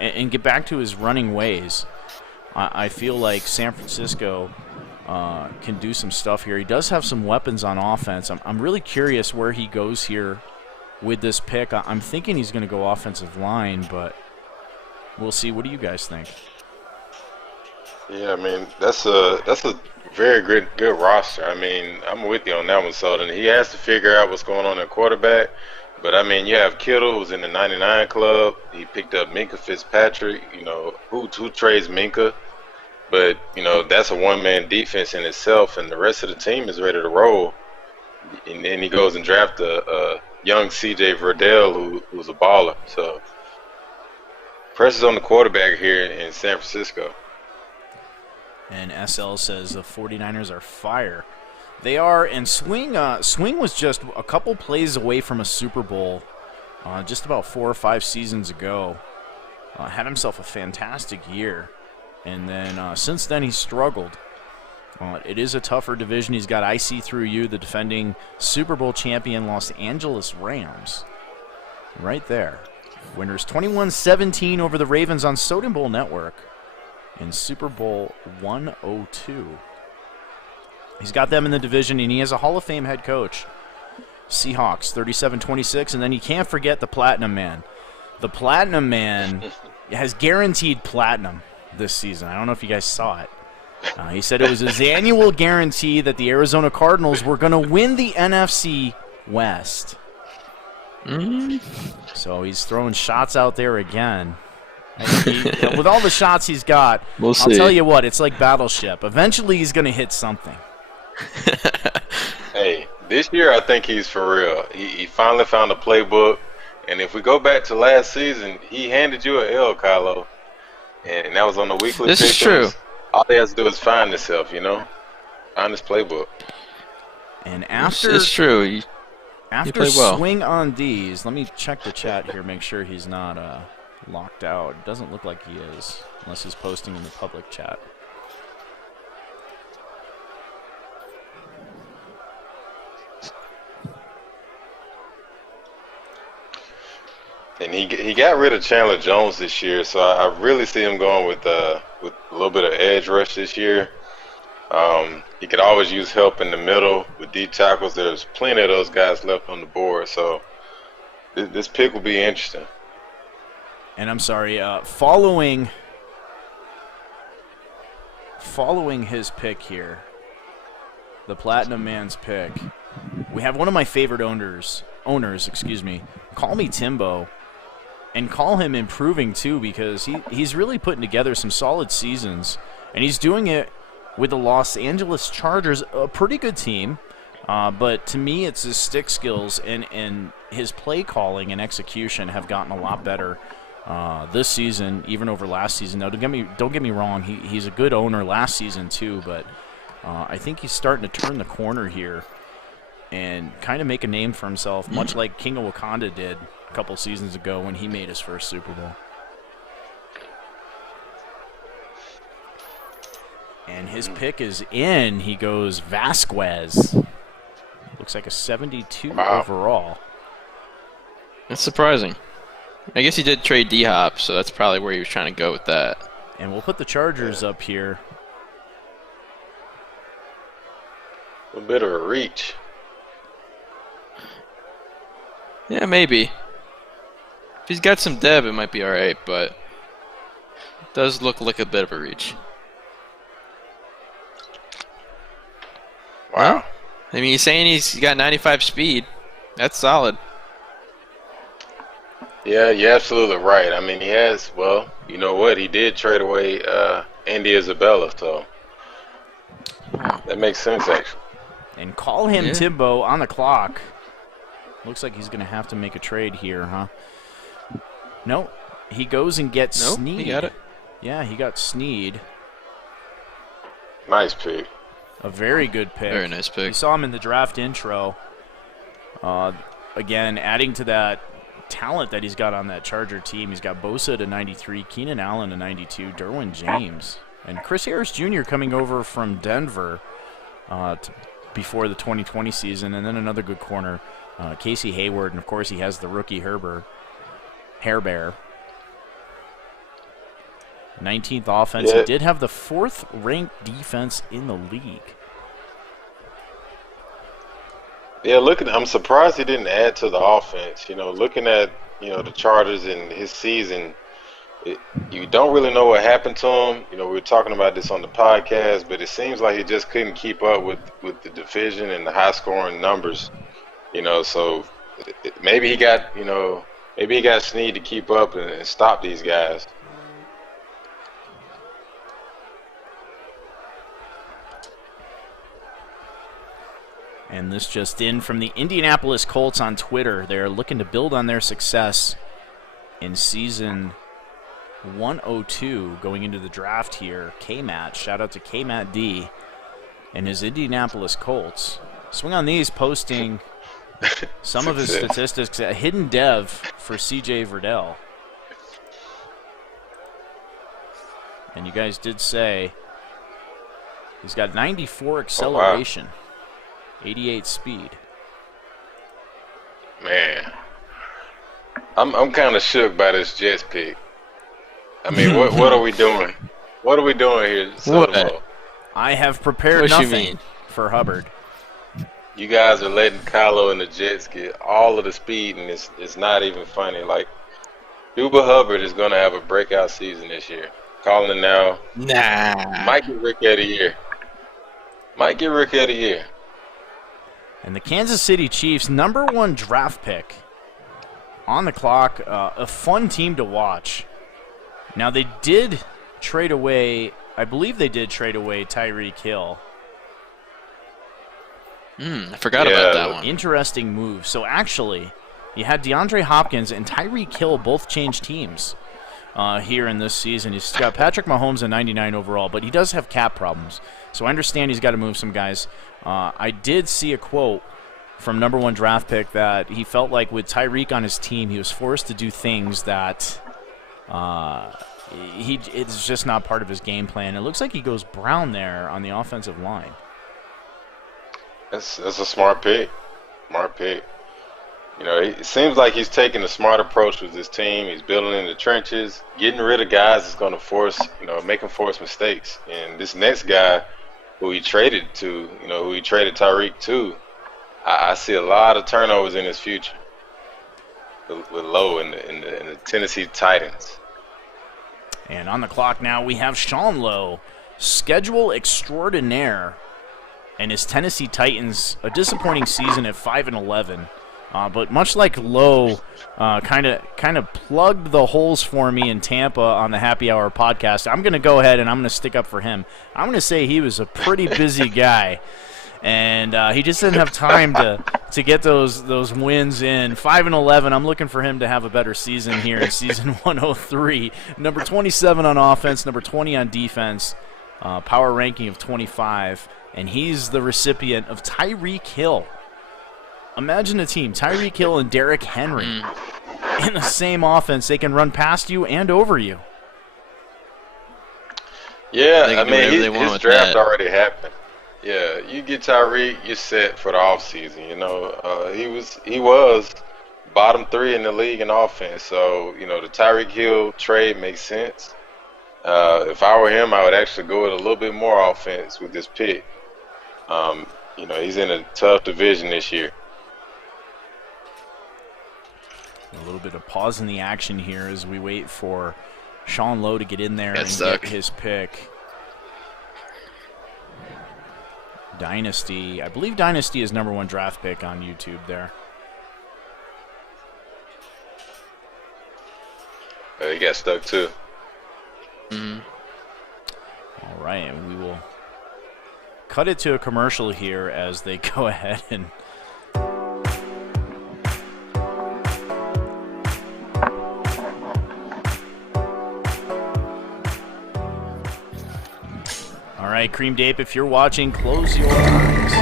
and get back to his running ways. I feel like San Francisco can do some stuff here. He does have some weapons on offense. I'm really curious where he goes here with this pick. I'm thinking he's going to go offensive line, but we'll see. What do you guys think? Yeah, I mean, that's a very good roster. I mean, I'm with you on that one, Soden. He has to figure out what's going on at quarterback. But, I mean, you have Kittle, who's in the 99 club. He picked up Minkah Fitzpatrick. You know, who trades Minkah? But, you know, that's a one-man defense in itself, and the rest of the team is ready to roll. And then he goes and drafts a young C.J. Verdell, who's a baller. So, pressure's on the quarterback here in San Francisco. And SL says the 49ers are fire. They are, and Swing was just a couple plays away from a Super Bowl just about 4 or 5 seasons ago. Had himself a fantastic year. And then since then he's struggled. It is a tougher division. He's got IC through you, the defending Super Bowl champion Los Angeles Rams. Right there. Winners 21-17 over the Ravens on Soden Bowl Network in Super Bowl 102. He's got them in the division, and he has a Hall of Fame head coach. Seahawks 37-26, and then you can't forget the Platinum Man. The Platinum Man has guaranteed platinum this season. I don't know if you guys saw it. He said it was his annual guarantee that the Arizona Cardinals were going to win the NFC West. So he's throwing shots out there again. With all the shots he's got, We'll see. I'll tell you what, it's like Battleship. Eventually he's going to hit something. Hey, this year I think he's for real. He finally found a playbook. And if we go back to last season, he handed you an L, Kylo. And that was on the weekly This is pick'ems. true. All he has to do is find himself, you know? Find his playbook. And after It's true. After played well. Swing on these, let me check the chat here, make sure he's not locked out. It doesn't look like he is, unless he's posting in the public chat. And he got rid of Chandler Jones this year, so I really see him going with a little bit of edge rush this year. He could always use help in the middle with D tackles. There's plenty of those guys left on the board, so this pick will be interesting. And I'm sorry, following his pick here, the Platinum Man's pick, we have one of my favorite owners, call me Timbo, and call him improving too, because he's really putting together some solid seasons, and he's doing it with the Los Angeles Chargers, a pretty good team. But to me, it's his stick skills and his play calling and execution have gotten a lot better this season, even over last season. Now, don't get me wrong, he's a good owner last season too, but I think he's starting to turn the corner here and kind of make a name for himself, much like King of Wakanda did a couple seasons ago when he made his first Super Bowl. And his pick is in. He goes Vasquez. Looks like a 72 overall. That's surprising. I guess he did trade D-Hop, so that's probably where he was trying to go with that. And we'll put the Chargers up here. A bit of a reach. Yeah, maybe. If he's got some dev, it might be all right, but it does look like a bit of a reach. Wow. Well, I mean, he's saying he's got 95 speed. That's solid. Yeah, you're absolutely right. I mean, he has, well, you know what? He did trade away Andy Isabella, so that makes sense, actually. And call him Timbo on the clock. Looks like he's going to have to make a trade here, huh? No, he goes and gets Snead. He got it. Yeah, he got Snead. Nice pick. A very good pick. Very nice pick. You saw him in the draft intro. Again, adding to that talent that he's got on that Charger team. He's got Bosa to 93, Keenan Allen to 92, Derwin James, and Chris Harris Jr. coming over from Denver before the 2020 season, and then another good corner, Casey Hayward, and of course he has the rookie Hairbear. 19th offense. He did have the 4th ranked defense in the league. Yeah, I'm surprised he didn't add to the offense. You know, looking at, the Chargers in his season, you don't really know what happened to him. You know, we were talking about this on the podcast, but it seems like he just couldn't keep up with the division and the high-scoring numbers. You know, so maybe he got Snead to keep up and stop these guys. And this just in from the Indianapolis Colts on Twitter. They're looking to build on their success in season 102 going into the draft here. K-Matt, shout out to K-Matt D and his Indianapolis Colts. Swing on these, posting some of his statistics. A hidden dev for C.J. Verdell. And you guys did say he's got 94 acceleration. 88 speed. Man, I'm kind of shook by this Jets pick. I mean, what are we doing? What are we doing here? What? I have prepared nothing for Hubbard. You guys are letting Kylo and the Jets get all of the speed, and it's not even funny. Like, Duba Hubbard is going to have a breakout season this year. Calling it now. Nah. Might get Rookie of the Year. And the Kansas City Chiefs, #1 draft pick on the clock. A fun team to watch. Now, they did trade away, I believe they did trade away Tyreek Hill. I forgot about that one. Interesting move. So, actually, you had DeAndre Hopkins and Tyreek Hill both change teams here in this season. He's got Patrick Mahomes at 99 overall, but he does have cap problems. So, I understand he's got to move some guys. I did see a quote from #1 draft pick that he felt like with Tyreek on his team, he was forced to do things that it's just not part of his game plan. It looks like he goes Brown there on the offensive line. That's a smart pick. You know, it seems like he's taking a smart approach with his team. He's building in the trenches, getting rid of guys that's going to make him force mistakes. And this next guy who he traded Tyreek to, I see a lot of turnovers in his future with Lowe and the Tennessee Titans. And on the clock now, we have Sean Lowe, schedule extraordinaire, and his Tennessee Titans, a disappointing season at 5-11. But much like Lowe, kind of plugged the holes for me in Tampa on the Happy Hour podcast, I'm going to go ahead and I'm going to stick up for him. I'm going to say he was a pretty busy guy And he just didn't have time to get those wins in. 5-11. I'm looking for him to have a better season here in season 103. Number 27 on offense, number 20 on defense, power ranking of 25, and he's the recipient of Tyreek Hill. Imagine a team, Tyreek Hill and Derrick Henry in the same offense. They can run past you and over you. Yeah, I mean, his draft already happened. Yeah, you get Tyreek, you're set for the offseason. You know, he was bottom 3 in the league in offense. So, you know, the Tyreek Hill trade makes sense. If I were him, I would actually go with a little bit more offense with this pick. You know, he's in a tough division this year. A little bit of pause in the action here as we wait for Sean Lowe to get in there and get his pick. Dynasty. I believe Dynasty is number 1 draft pick on YouTube there. He got stuck too. All right, and we will cut it to a commercial here as they go ahead and all right, Cream Dape, if you're watching, close your eyes.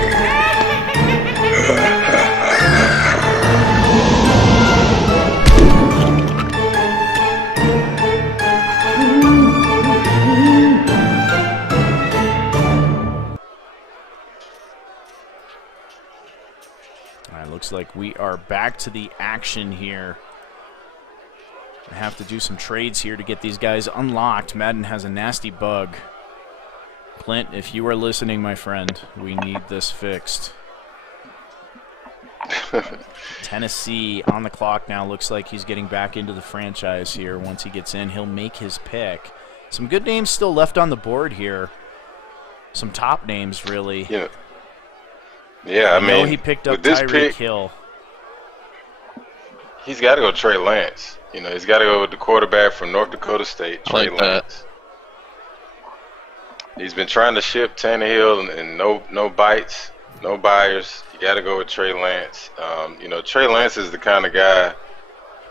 All right, looks like we are back to the action here. I have to do some trades here to get these guys unlocked. Madden has a nasty bug. Clint, if you are listening, my friend, we need this fixed. Tennessee on the clock now. Looks like he's getting back into the franchise here. Once he gets in, he'll make his pick. Some good names still left on the board here. Some top names, really. Yeah, I mean, he picked up Tyreek Hill. He's got to go Trey Lance. You know, he's got to go with the quarterback from North Dakota State, Trey Lance. He's been trying to ship Tannehill and no bites, no buyers. You got to go with Trey Lance. You know, Trey Lance is the kind of guy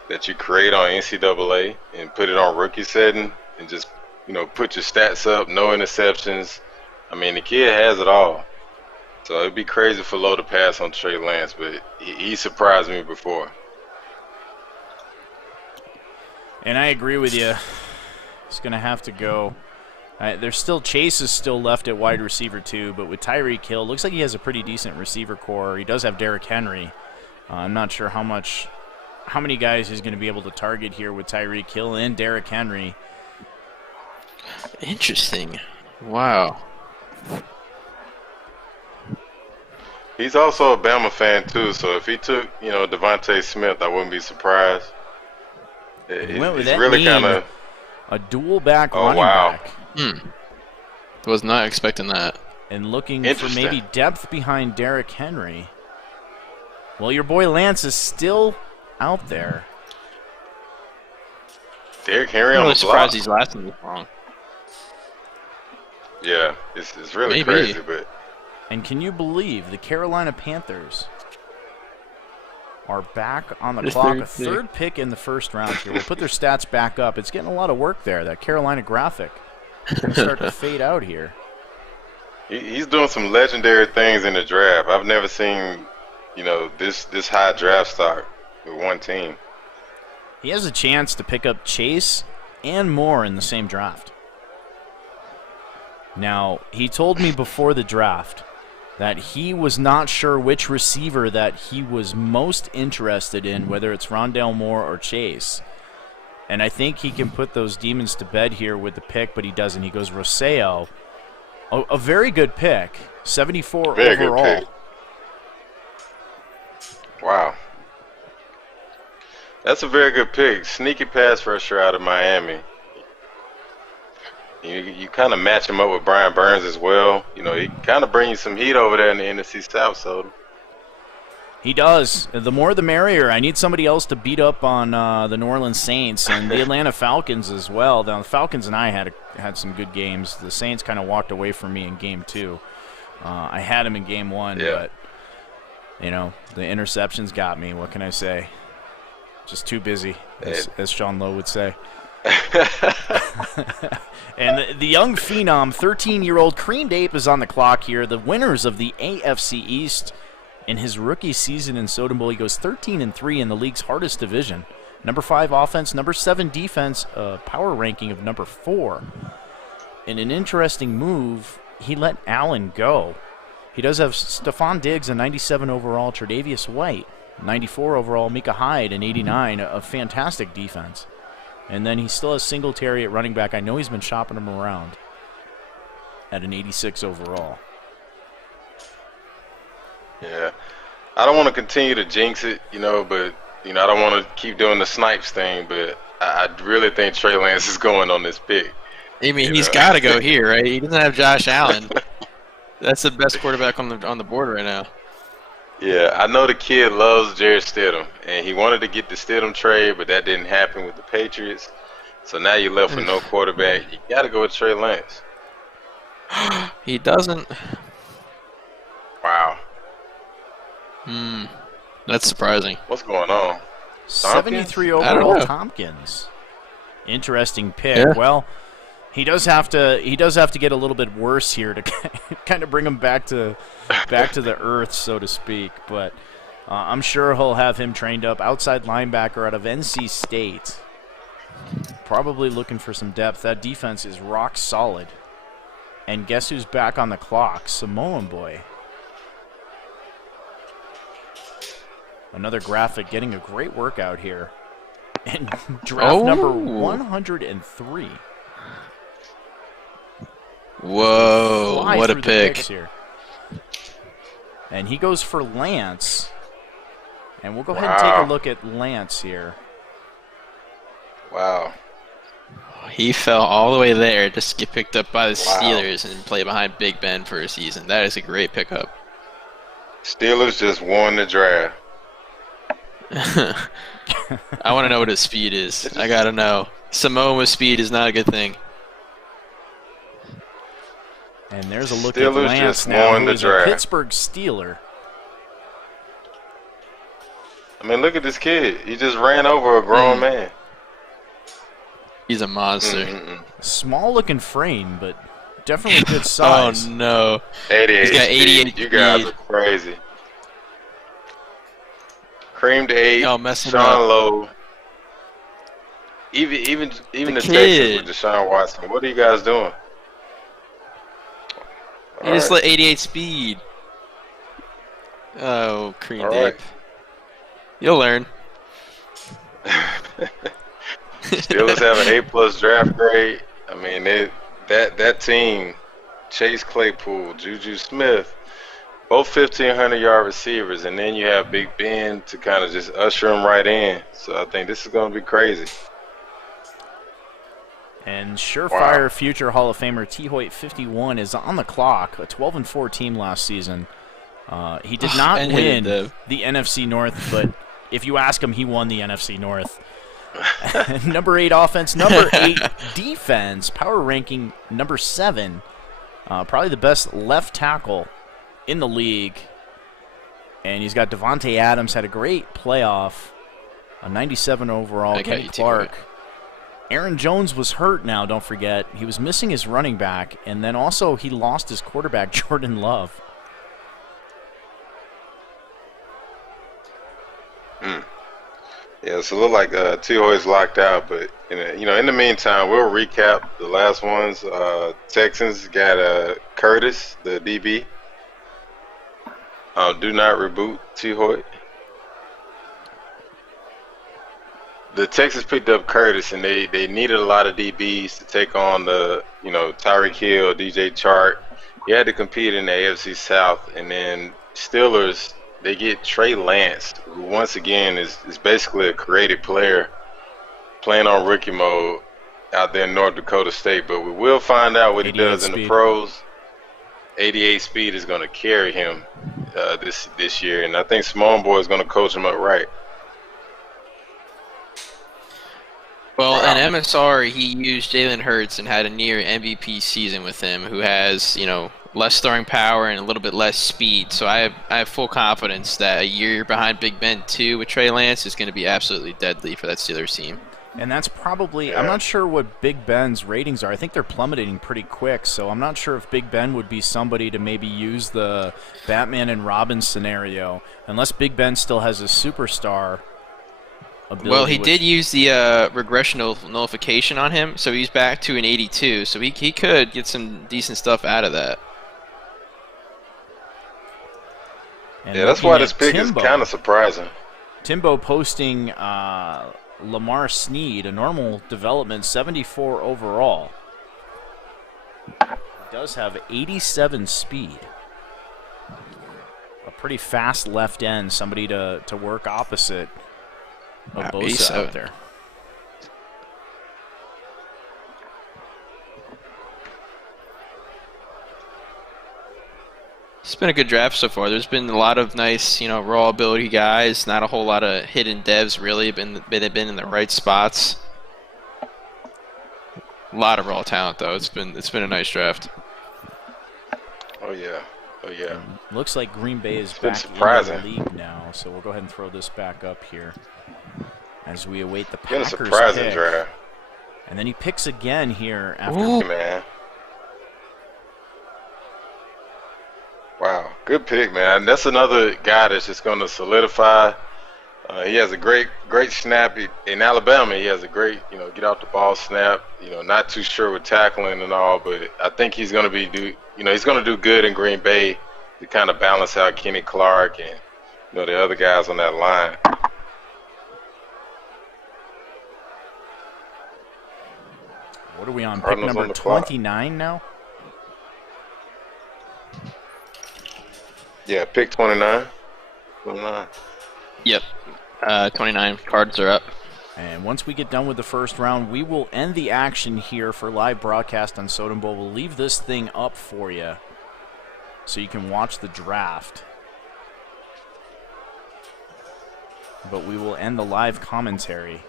that you create on NCAA and put it on rookie setting and just, you know, put your stats up, no interceptions. I mean, the kid has it all. So it'd be crazy for Lowe to pass on Trey Lance, but he surprised me before. And I agree with you. He's going to have to go. There's still Chase is still left at wide receiver too, but with Tyreek Hill, looks like he has a pretty decent receiver core. He does have Derrick Henry. I'm not sure how many guys he's going to be able to target here with Tyreek Hill and Derrick Henry. Interesting. Wow. He's also a Bama fan too, so if he took, you know, Devontae Smith, I wouldn't be surprised. It's really kind of a dual back running back. Was not expecting that. And looking for maybe depth behind Derrick Henry. Well, your boy Lance is still out there. Derrick Henry I'm on really the surprised block. he's lasting this long. Yeah, it's really crazy, but. And can you believe the Carolina Panthers are back on the clock? A third pick in the first round here. We'll put their stats back up. It's getting a lot of work there. That Carolina graphic will start to fade out here. He's doing some legendary things in the draft. I've never seen, you know, this high draft stock with one team. He has a chance to pick up Chase and more in the same draft. Now, he told me before the draft that he was not sure which receiver that he was most interested in, whether it's Rondale Moore or Chase. And I think he can put those demons to bed here with the pick, but he doesn't. He goes Rosseo. A very good pick. 74 very overall. Good pick. Wow. That's a very good pick. Sneaky pass rusher out of Miami. You kind of match him up with Brian Burns as well. You know, he kind of brings some heat over there in the NFC South, so. He does. The more the merrier. I need somebody else to beat up on the New Orleans Saints and the Atlanta Falcons as well. Now, the Falcons and I had some good games. The Saints kind of walked away from me in game 2. I had him in game 1, but, you know, the interceptions got me. What can I say? Just too busy, as Sean Lowe would say. And the young phenom, 13-year-old Creamed Ape is on the clock here. The winners of the AFC East in his rookie season in Soden Bowl. He goes 13-3 in the league's hardest division. Number 5 offense, number 7 defense, power ranking of number 4. In an interesting move, he let Allen go. He does have Stephon Diggs, a 97 overall, Tre'Davious White, 94 overall, Micah Hyde, an 89, a fantastic defense. And then he still has Singletary at running back. I know he's been shopping him around at an 86 overall. Yeah. I don't want to continue to jinx it, you know, but, you know, I don't want to keep doing the Snipes thing, but I really think Trey Lance is going on this pick. I mean, he's got to go here, right? He doesn't have Josh Allen. That's the best quarterback on the board right now. Yeah, I know the kid loves Jarrett Stidham, and he wanted to get the Stidham trade, but that didn't happen with the Patriots. So now you're left with no quarterback. You got to go with Trey Lance. He doesn't. Wow. That's surprising. What's going on? 73 overall Tompkins. Interesting pick. Yeah. Well, he does have to get a little bit worse here to kind of bring him back to the earth, so to speak. But I'm sure he'll have him trained up. Outside linebacker out of NC State. Probably looking for some depth. That defense is rock solid. And guess who's back on the clock? Samoan boy. Another graphic getting a great workout here. And draft number 103. Whoa, what a pick. Here. And he goes for Lance. And we'll go ahead and take a look at Lance here. Wow. He fell all the way there just to get picked up by the Steelers and play behind Big Ben for a season. That is a great pickup. Steelers just won the draft. I want to know what his speed is. I got to know. Samoan with speed is not a good thing. And there's a look Steelers at Lance just now, won who the is a draft. Pittsburgh Steeler. I mean, look at this kid. He just ran over a grown man. He's a monster. Small-looking frame, but definitely good size. Oh, no. 88. He's got 88 You guys are crazy. Creamed Ape, messing Sean up. Lowe. Even the Texans with Deshaun Watson. What are you guys doing? He just let 88 speed. Oh, Creamed Ape. You'll learn. Steelers have an A+ draft grade. I mean, that team, Chase Claypool, Juju Smith, both 1,500-yard receivers, and then you have Big Ben to kind of just usher them right in. So I think this is going to be crazy. And surefire future Hall of Famer T. Hoyt 51 is on the clock. A 12-4 team last season. He did not win the NFC North, but if you ask him, he won the NFC North. Number 8 offense, number 8 defense, power ranking number 7. Probably the best left tackle in the league. And he's got Devontae Adams, had a great playoff, a 97 overall. Kenny Clark. Aaron Jones was hurt now, don't forget. He was missing his running back, and then also he lost his quarterback, Jordan Love. Yeah, so it look like T.O.'s locked out, but in the meantime, we'll recap the last ones. Texans got Curtis, the DB. Do not reboot T.O. The Texans picked up Curtis, and they needed a lot of DBs to take on the Tyreek Hill, DJ Chark. You had to compete in the AFC South, and then Steelers. They get Trey Lance, who once again is basically a creative player playing on rookie mode out there in North Dakota State. But we will find out what he does in the pros. 88 speed is going to carry him this year, and I think Simone Boy is going to coach him up right. Well, Wow. in MSR, he used Jalen Hurts and had a near MVP season with him, who has, less throwing power and a little bit less speed. So I have full confidence that a year behind Big Ben 2 with Trey Lance is going to be absolutely deadly for that Steelers team. And that's probably, Yeah. I'm not sure what Big Ben's ratings are. I think they're plummeting pretty quick, so I'm not sure if Big Ben would be somebody to maybe use the Batman and Robin scenario, unless Big Ben still has a superstar ability. Well, he did use the regressional nullification on him, so he's back to an 82, so he could get some decent stuff out of that. And Yeah, that's looking why at this pick is Timbo- kind of surprising. Timbo posting Lamar Sneed, a normal development, 74 overall. He does have 87 speed. A pretty fast left end, somebody to work opposite of Wow, Bosa 87. out there. It's been a good draft so far. There's been a lot of nice, raw ability guys. Not a whole lot of hidden devs really. They've been in the right spots. A lot of raw talent though. It's been a nice draft. Oh yeah. Looks like Green Bay is been back in the surprising. league now, so we'll go ahead and throw this back up here as we await the Been a Packers surprising pick. draft. And then he picks again here after. Ooh. Hey, man. Wow, good pick, man. That's another guy that's just going to solidify. He has a great snap in Alabama. He has a great, get out the ball snap. Not too sure with tackling and all, but I think he's going to he's going to do good in Green Bay to kind of balance out Kenny Clark and the other guys on that line. What are we on? Cardinals Pick number on the clock. 29 now? Yeah, pick 29. 29. Yep. 29 cards are up. And once we get done with the first round, we will end the action here for live broadcast on Soden Bowl. We'll leave this thing up for you so you can watch the draft. But we will end the live commentary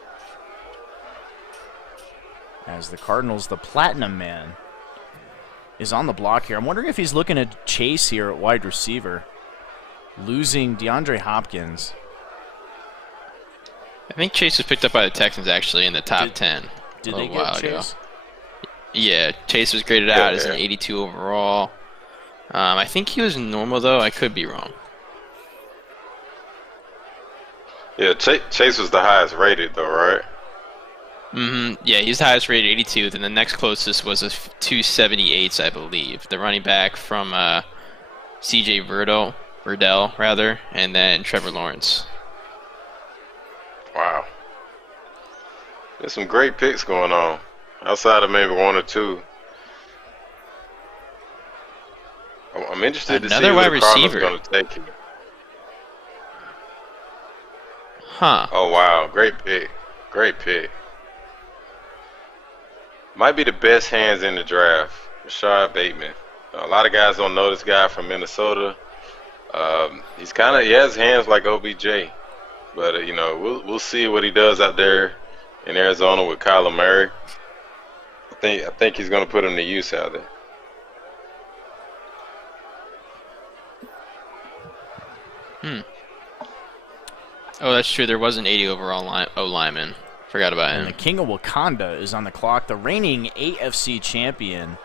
as the Cardinals, the Platinum Man, is on the block here. I'm wondering if he's looking at Chase here at wide receiver, losing DeAndre Hopkins. I think Chase was picked up by the Texans actually in the top 10. Did a they little get while ago. Chase? Yeah, Chase was graded out as an 82 overall. I think he was normal though. I could be wrong. Yeah, Chase was the highest rated though, right? Yeah, he's the highest rated 82. Then the next closest was a 278, I believe. The running back from C.J. Verdell, and then Trevor Lawrence. Wow. There's some great picks going on. Outside of maybe one or two. I'm interested to see Another who wide the Cardinals receiver. going to take here. Huh. Oh, wow. Great pick. Great pick. Might be the best hands in the draft. Rashad Bateman. A lot of guys don't know this guy from Minnesota. He has hands like OBJ. But, we'll see what he does out there in Arizona with Kyler Murray. I think he's going to put him to use out there. Oh, that's true. There was an 80 overall O-lineman. Forgot about And him. the King of Wakanda is on the clock. The reigning AFC champion,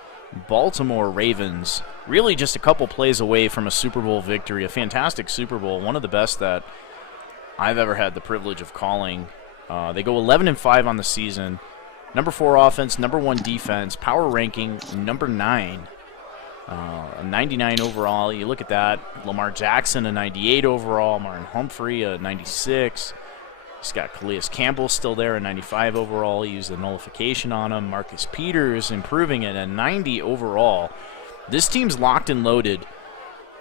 Baltimore Ravens, really just a couple plays away from a Super Bowl victory, a fantastic Super Bowl, one of the best that I've ever had the privilege of calling. They go 11-5 on the season. Number 4 offense, number 1 defense, power ranking, number 9. A 99 overall. You look at that. Lamar Jackson, a 98 overall. Martin Humphrey, a 96. He's got Calais Campbell still there, a 95 overall. He used the nullification on him. Marcus Peters improving it, a 90 overall. This team's locked and loaded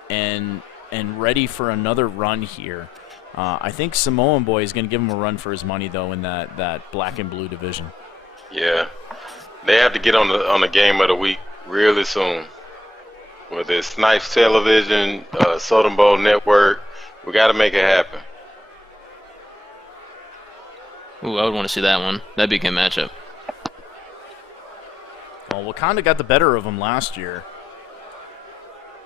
and ready for another run here. I think Samoan Boy is going to give him a run for his money, though, in that black and blue division. Yeah. They have to get on the game of the week really soon. Whether it's Snipes Television, Soden Bowl Network, we got to make it happen. Ooh, I would want to see that one. That'd be a good matchup. Well, Wakanda got the better of him last year.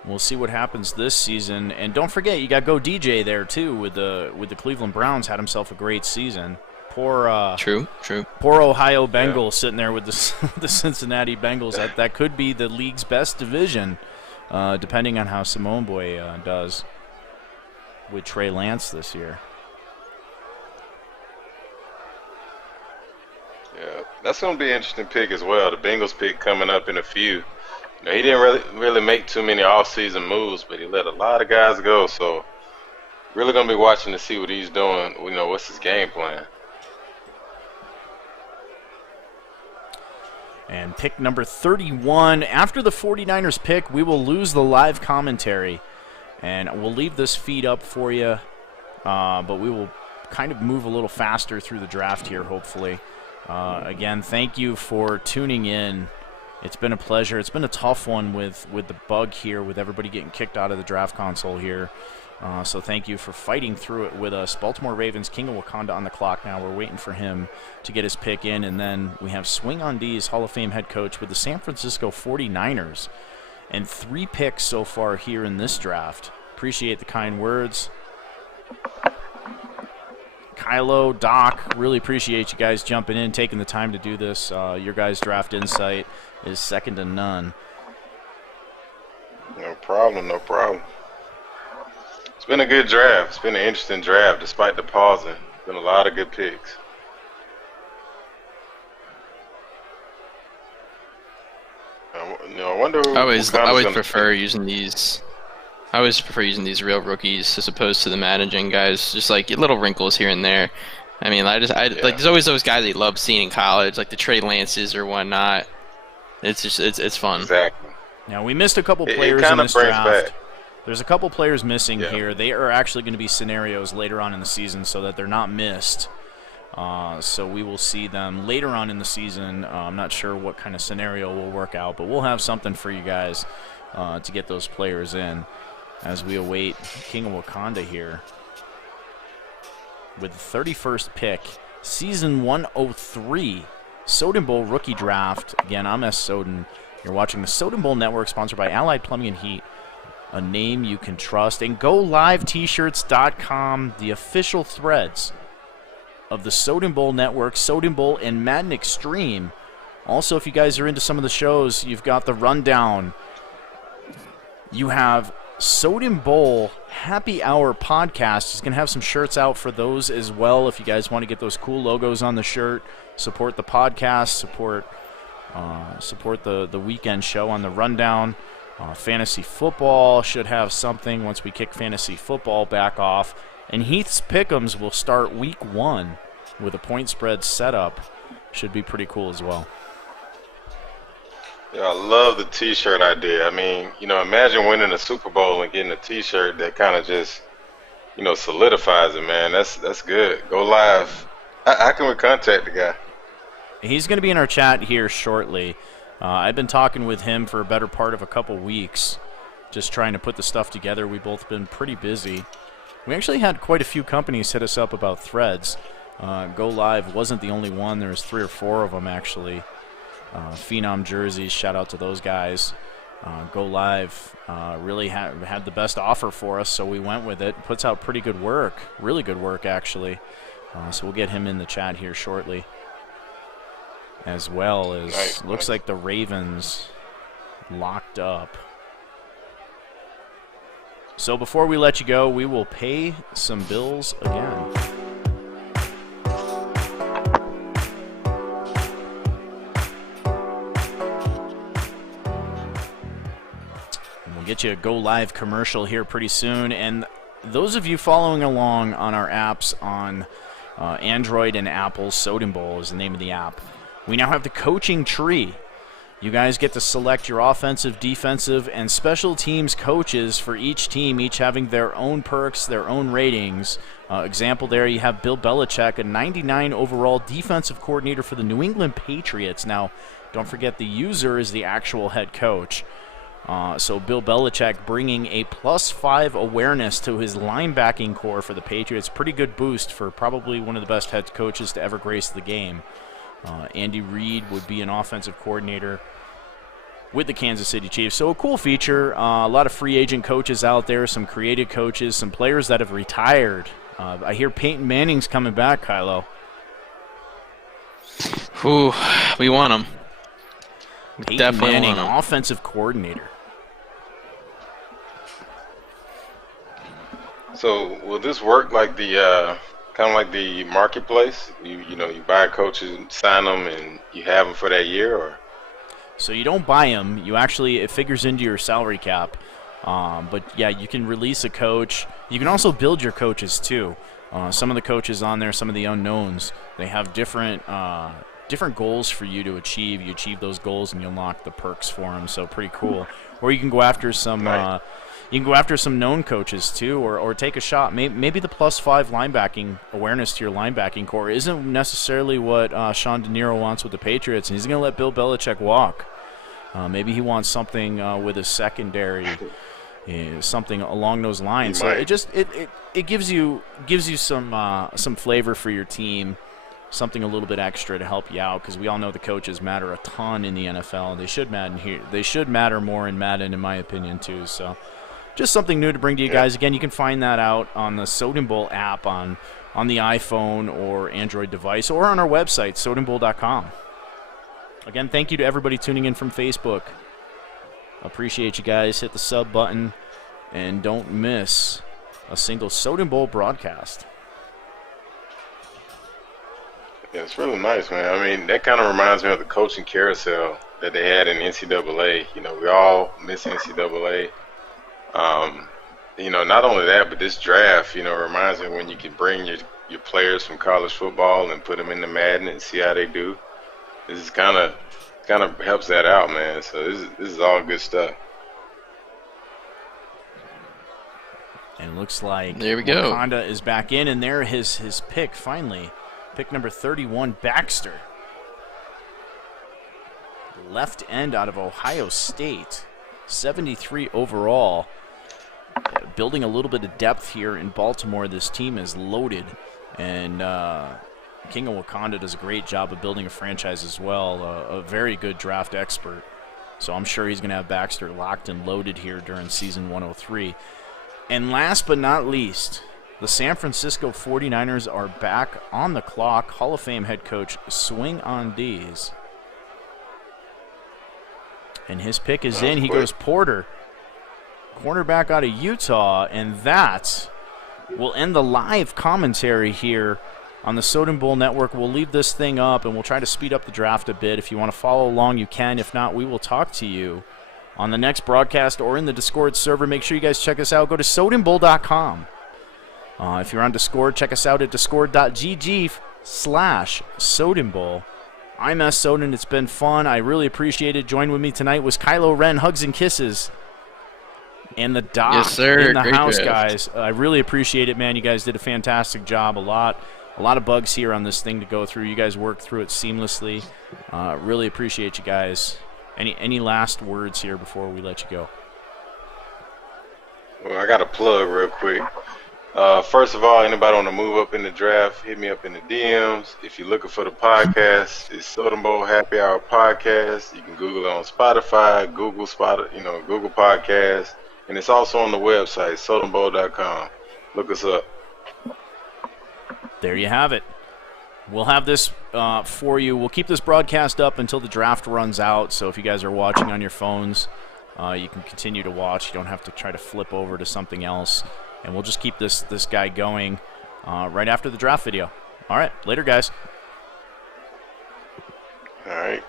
We'll see what happens this season. And don't forget, you got Go DJ there, too, with the Cleveland Browns. Had himself a great season. Poor Ohio Bengals sitting there with the Cincinnati Bengals. That could be the league's best division, depending on how Simone Boy does with Trey Lance this year. Yeah, that's going to be an interesting pick as well. The Bengals pick coming up in a few. He didn't really make too many off-season moves, but he let a lot of guys go. So really going to be watching to see what he's doing. What's his game plan. And pick number 31. After the 49ers pick, we will lose the live commentary. And we'll leave this feed up for you. But we will kind of move a little faster through the draft here, hopefully. Again, thank you for tuning in. It's been a pleasure. It's been a tough one with the bug here, with everybody getting kicked out of the draft console here. So thank you for fighting through it with us. Baltimore Ravens, King of Wakanda on the clock now. We're waiting for him to get his pick in. And then we have Swing on D's Hall of Fame head coach with the San Francisco 49ers. And 3 picks so far here in this draft. Appreciate the kind words. Kylo, Doc, really appreciate you guys jumping in, taking the time to do this. Your guys' draft insight is second to none. No problem. It's been a good draft. It's been an interesting draft despite the pausing. Been a lot of good picks. I wonder who I always prefer using these. I always prefer using these real rookies as opposed to the managing guys. Just like little wrinkles here and there. I mean, like there's always those guys that you love seeing in college, like the Trey Lances or whatnot. It's just it's fun. Exactly. Now we missed a couple players in this draft. There's a couple players missing here. They are actually going to be scenarios later on in the season so that they're not missed. So we will see them later on in the season. I'm not sure what kind of scenario will work out, but we'll have something for you guys to get those players in as we await King of Wakanda here with the 31st pick, Season 103, Soden Bowl Rookie Draft. Again, I'm S. Soden. You're watching the Soden Bowl Network, sponsored by Allied Plumbing and Heat, a name you can trust. And GoLiveT-shirts.com, the official threads of the Soden Bowl Network, Soden Bowl, and Madden Extreme. Also, if you guys are into some of the shows, you've got the Rundown. You have Soden Bowl Happy Hour podcast. He's going to have some shirts out for those as well. If you guys want to get those cool logos on the shirt, support the podcast, support the weekend show on the Rundown. Fantasy football should have something once we kick fantasy football back off. And Heath's Pick'ems will start week 1 with a point spread setup. Should be pretty cool as well. Yeah, I love the T-shirt idea. I mean, imagine winning a Super Bowl and getting a T-shirt that kind of just, solidifies it, man. That's good. Go live. How can we contact the guy? He's going to be in our chat here shortly. I've been talking with him for a better part of a couple weeks, just trying to put the stuff together. We've both been pretty busy. We actually had quite a few companies hit us up about threads. Go Live wasn't the only one. There's 3 or 4 of them, actually. Phenom jerseys, shout out to those guys. Go Live really had the best offer for us, so we went with it. Puts out pretty good work, really good work, actually. So we'll get him in the chat here shortly. As well as, looks like the Ravens locked up. So before we let you go, we will pay some bills again. We'll get you a Go Live commercial here pretty soon. And those of you following along on our apps on Android and Apple, Soden Bowl is the name of the app. We now have the coaching tree. You guys get to select your offensive, defensive, and special teams coaches for each team, each having their own perks, their own ratings. Example there, you have Bill Belichick, a 99 overall defensive coordinator for the New England Patriots. Now, don't forget the user is the actual head coach. So Bill Belichick bringing a +5 awareness to his linebacking core for the Patriots. Pretty good boost for probably one of the best head coaches to ever grace the game. Andy Reid would be an offensive coordinator with the Kansas City Chiefs. So a cool feature. A lot of free agent coaches out there, some creative coaches, some players that have retired. I hear Peyton Manning's coming back, Kylo. Ooh, we want him. Peyton Definitely Manning, want him. offensive coordinator. So will this work like the kind of like the marketplace? You know, you buy coaches, sign them, and you have them for that year, or? So you don't buy them. You actually, it figures into your salary cap. But yeah, you can release a coach. You can also build your coaches too. Some of the coaches on there, some of the unknowns, they have different goals for you to achieve. You achieve those goals and you unlock the perks for them. So pretty cool. Or you can go after some. You can go after some known coaches too, or take a shot. Maybe the +5 linebacking awareness to your linebacking core isn't necessarily what Sean De Niro wants with the Patriots, and he's going to let Bill Belichick walk. Maybe he wants something with his secondary, something along those lines. So it gives you some flavor for your team, something a little bit extra to help you out, because we all know the coaches matter a ton in the NFL. They should matter here. They should matter more in Madden, in my opinion, too. So. Just something new to bring to you guys. Again, you can find that out on the Soden Bowl app on the iPhone or Android device, or on our website, sodenbowl.com. Again, thank you to everybody tuning in from Facebook. Appreciate you guys. Hit the sub button and don't miss a single Soden Bowl broadcast. Yeah, it's really nice, man. I mean, that kind of reminds me of the coaching carousel that they had in NCAA. You know, we all miss NCAA. You know, not only that, but this draft, you know, reminds me when you can bring your players from college football and put them into Madden and see how they do. This is kind of helps that out, man. So this is all good stuff. And it looks like there we go. Wakanda is back in, and there his pick finally. Pick number 31, Baxter. Left end out of Ohio State. 73 overall. Building a little bit of depth here in Baltimore. This team is loaded, and King of Wakanda does a great job of building a franchise as well. A very good draft expert. So I'm sure he's going to have Baxter locked and loaded here during season 103. And last but not least, the San Francisco 49ers are back on the clock. Hall of Fame head coach Swing on D's. And his pick is in. He goes Porter, cornerback out of Utah, and that will end the live commentary here on the Soden Bowl Network. We'll leave this thing up, and we'll try to speed up the draft a bit. If you want to follow along, you can. If not, we will talk to you on the next broadcast or in the Discord server. Make sure you guys check us out. Go to sodenbowl.com. If you're on Discord, check us out at discord.gg/SodenBowl. I'm S. Soden. It's been fun. I really appreciate it. Joined with me tonight was Kylo Ren. Hugs and kisses. And the Doc yes, sir. in the Great house, draft. guys. I really appreciate it, man. You guys did a fantastic job. A lot of bugs here on this thing to go through. You guys worked through it seamlessly. Really appreciate you guys. Any last words here before we let you go? Well, I got a plug real quick. First of all, anybody want to move up in the draft, hit me up in the DMs. If you're looking for the podcast, it's Soden Bowl Happy Hour Podcast. You can Google it on Spotify, Google Podcasts, and it's also on the website, sodenbowl.com. Look us up. There you have it. We'll have this for you. We'll keep this broadcast up until the draft runs out, so if you guys are watching on your phones, you can continue to watch. You don't have to try to flip over to something else. And we'll just keep this guy going right after the draft video. All right, later, guys. All right.